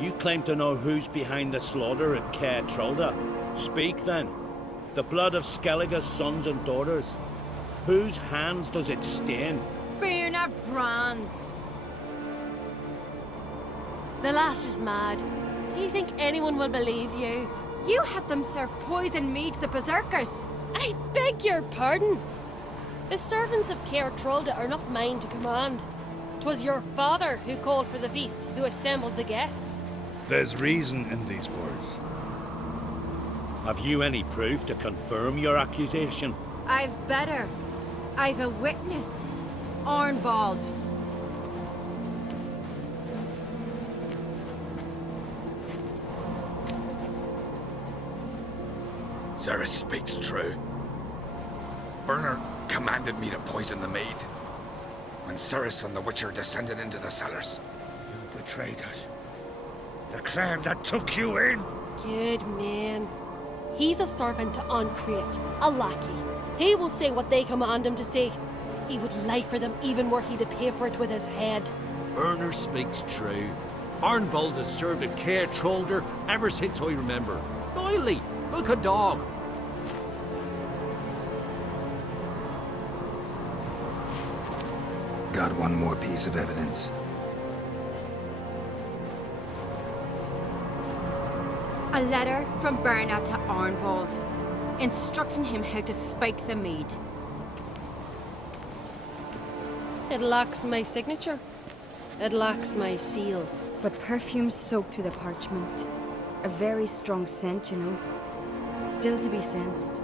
You claim to know who's behind the slaughter at Caer Trolda. Speak then. The blood of Skellige's sons and daughters. Whose hands does it stain? Bernard Brand's. The lass is mad. Do you think anyone will believe you? You had them serve poison mead to the berserkers. I beg your pardon. The servants of Caer Trolda are not mine to command. 'Twas your father who called for the feast, who assembled the guests. There's reason in these words. Have you any proof to confirm your accusation? I've better. I've a witness. Arnvald. Cerys speaks true. Bernard commanded me to poison the maid. When Cerys and the Witcher descended into the cellars. You betrayed us. The clan that took you in. Good man. He's a servant to Ancrate, a lackey. He will say what they command him to say. He would lie for them even were he to pay for it with his head. Bernard speaks true. Arnvald has served at Caer Trolder ever since I remember. Doily, look a dog. Got one more piece of evidence. A letter from Bernard to Arnvald, instructing him how to spike the mead. It lacks my signature. It lacks my seal. But perfume soaked through the parchment. A very strong scent, you know. Still to be sensed.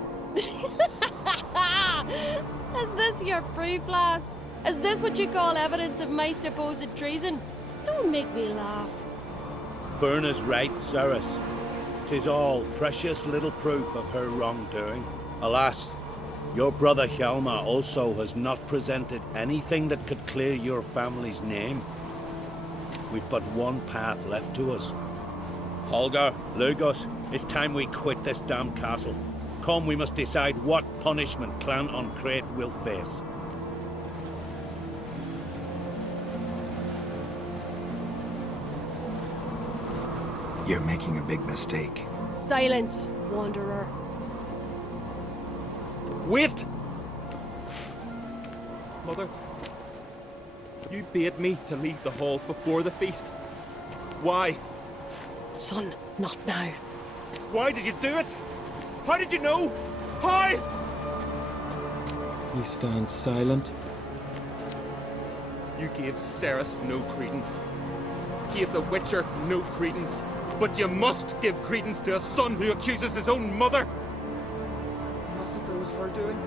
Is this your proof, lass? Is this what you call evidence of my supposed treason? Don't make me laugh. Berna's right, Cerys. 'Tis all precious little proof of her wrongdoing. Alas, your brother Hjalmar also has not presented anything that could clear your family's name. We've but one path left to us. Holger, Lugos, it's time we quit this damn castle. Come, we must decide what punishment Clan Ancrate will face. You're making a big mistake. Silence, wanderer. Wait! Mother, you bade me to leave the hall before the feast. Why? Son, not now. Why did you do it? How did you know? How? You stand silent. You gave Cerys no credence. Gave the Witcher no credence. But you must give credence to a son who accuses his own mother. The massacre was her doing.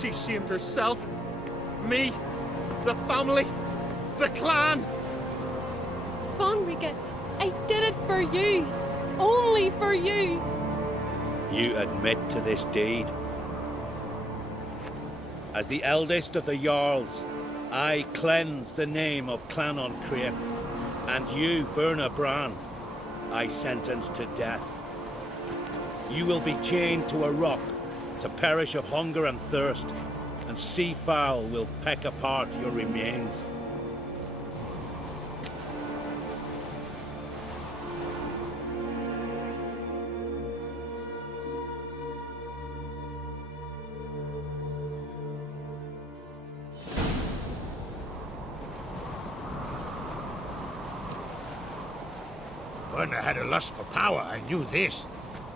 She shamed herself, me, the family, the clan. Svanrige, I did it for you. Only for you. You admit to this deed. As the eldest of the Jarls, I cleanse the name of Clan Ancrate. And you, Berna Bran, I sentence to death. You will be chained to a rock to perish of hunger and thirst, and sea fowl will peck apart your remains. Berna had a lust for power, I knew this.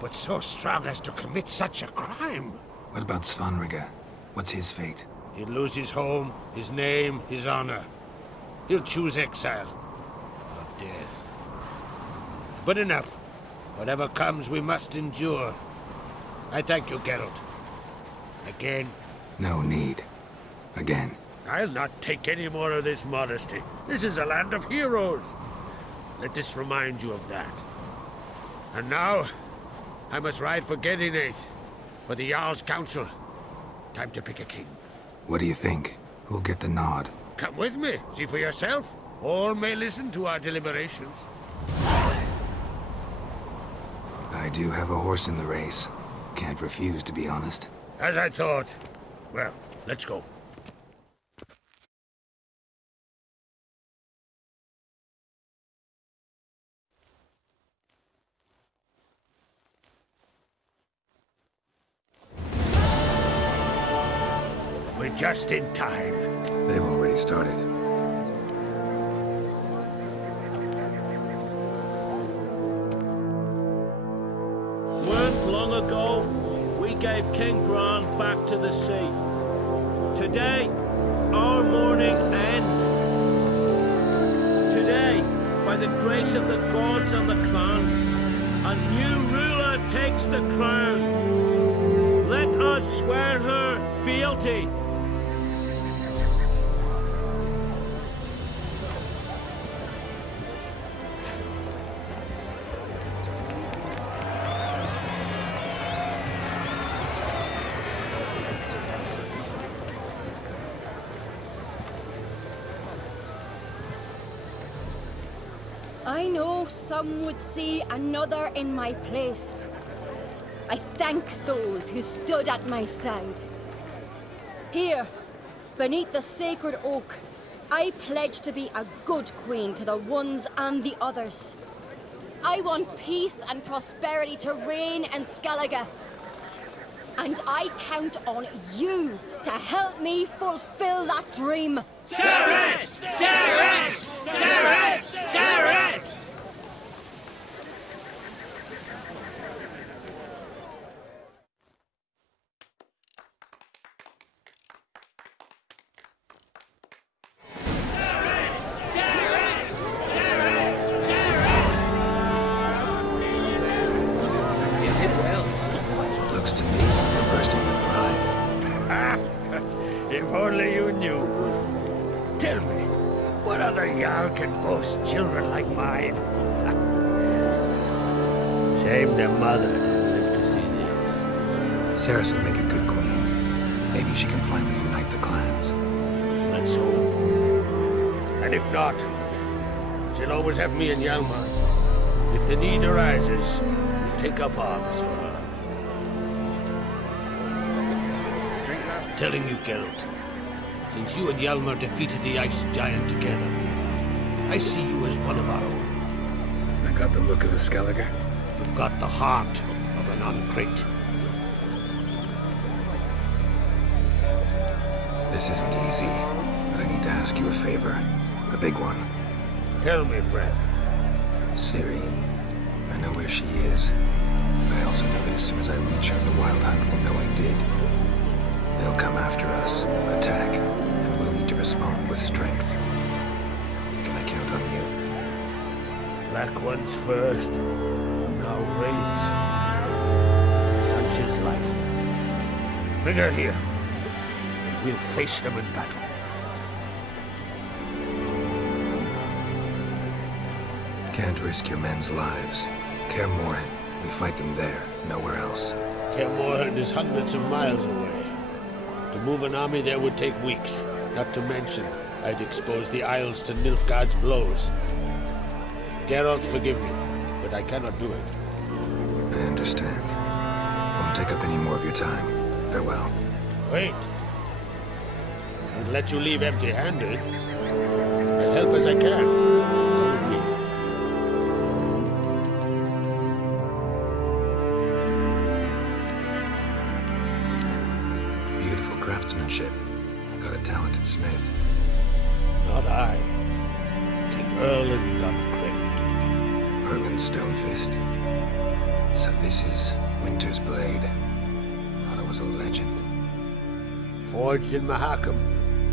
But so strong as to commit such a crime. What about Svanrige? What's his fate? He'll lose his home, his name, his honor. He'll choose exile, not death. But enough. Whatever comes, we must endure. I thank you, Geralt. Again. No need. Again. I'll not take any more of this modesty. This is a land of heroes. Let this remind you of that. And now, I must ride for Gedinath, for the Jarl's Council. Time to pick a king. What do you think? Who'll get the nod? Come with me, see for yourself. All may listen to our deliberations. I do have a horse in the race. Can't refuse, to be honest. As I thought. Well, let's go. just in time. They've already started. Weren't long ago, we gave King Bran back to the sea. Today, our mourning ends. Today, by the grace of the gods and the clans, a new ruler takes the crown. Let us swear her fealty. I know some would see another in my place. I thank those who stood at my side. Here, beneath the sacred oak, I pledge to be a good queen to the ones and the others. I want peace and prosperity to reign in Skellige. And I count on you to help me fulfill that dream. Cerys! Cerys! Cerys! Cerys! Looks to me like you're bursting with pride. Ah, if only you knew, Wolf. Tell me, what other Jarl can boast children like mine? Shame their mother didn't live to see this. Cerys will make a good queen. Maybe she can finally unite the clans. Let's hope. And if not, she'll always have me and Hjalmar. If the need arises, we'll take up arms for her. Telling you, Geralt, since you and Hjalmar defeated the Ice Giant together, I see you as one of our own. I got the look of a Skellige. You've got the heart of an Uncrate. This isn't easy, but I need to ask you a favor. A big one. Tell me, friend. Ciri. I know where she is, but I also know that as soon as I reach her, the Wild Hunt will know I did. They'll come after us, attack, and we'll need to respond with strength. Can I count on you? Black ones first, now raids. Such is life. Bring her here, and we'll face them in battle. Can't risk your men's lives. Kaer Morhen, we fight them there, nowhere else. Kaer Morhen is hundreds of miles away. To move an army there would take weeks. Not to mention, I'd expose the Isles to Nilfgaard's blows. Geralt, forgive me, but I cannot do it. I understand. Won't take up any more of your time. Farewell. Wait. Won't let you leave empty-handed. I'll help as I can. Come with me. Beautiful craftsmanship. Got a talented smith. Not I. King Erland Uncrate did. Erland Stonefist. So this is Winter's Blade. Thought it was a legend. Forged in Mahakam,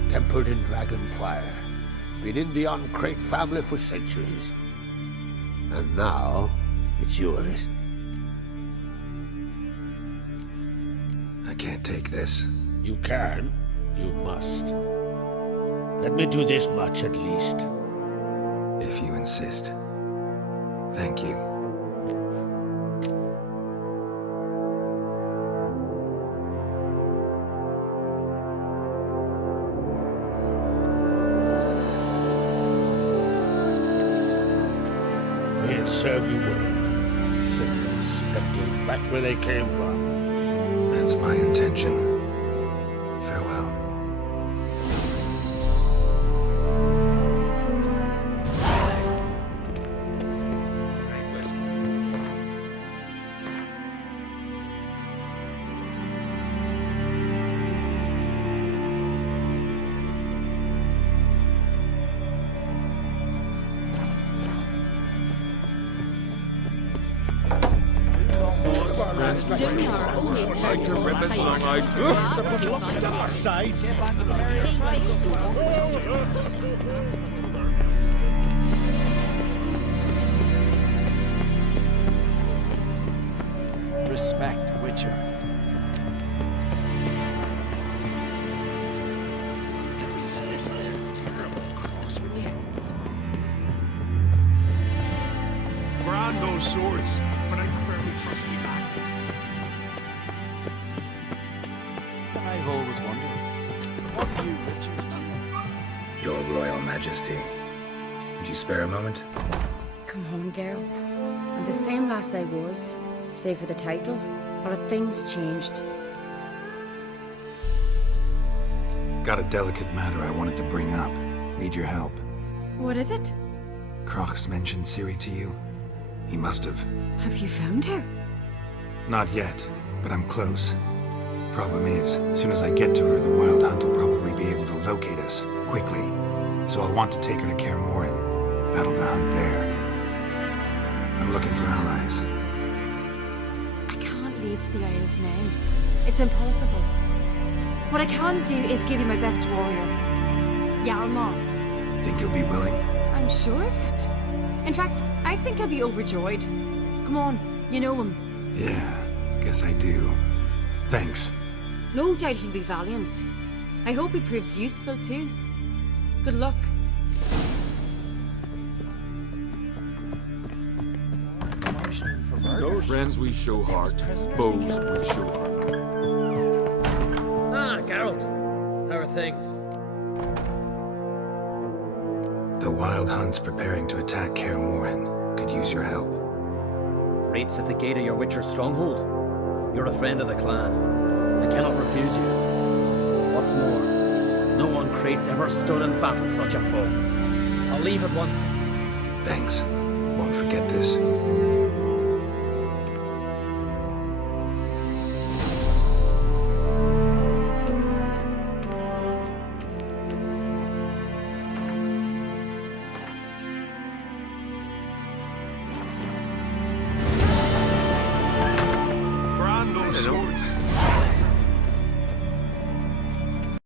tempered in dragon fire. Been in the Uncrate family for centuries. And now, it's yours. I can't take this. You can. You must. Let me do this much at least. If you insist. Thank you. May it serve you well. Send those spectres back where they came from. That's my intention. Farewell. friends. Doing our own Like to rip us along out. Respect, Witcher. This is a terrible cross with you. Brand those swords, but I prefer the trusty axe. I've always wondered, what do you Witchers do? Your Royal Majesty. Would you spare a moment? Come on, Geralt. I'm the same lass I was, save for the title. But things changed. Got a delicate matter I wanted to bring up. Need your help. What is it? Crach's mentioned Ciri to you? He must have. Have you found her? Not yet, but I'm close. Problem is, as soon as I get to her, the Wild Hunt will probably be able to locate us, quickly. So I'll want to take her to Kaer Morhen. Battle the hunt there. I'm looking for allies. I can't leave the Isles now. It's impossible. What I can do is give you my best warrior, Hjalmar. Think you'll be willing? I'm sure of it. In fact, I think I'll be overjoyed. Come on, you know him. Yeah, guess I do. Thanks. No doubt he'll be valiant. I hope he proves useful too. Good luck. Those friends we show heart, foes we show heart. Ah, Geralt. How are things? The Wild Hunt's preparing to attack Kaer Morhen. Could use your help. Raid's at the gate of your Witcher stronghold. You're a friend of the clan. I cannot refuse you. What's more, no one Crate's ever stood and battled such a foe. I'll leave at once. Thanks. Won't forget this.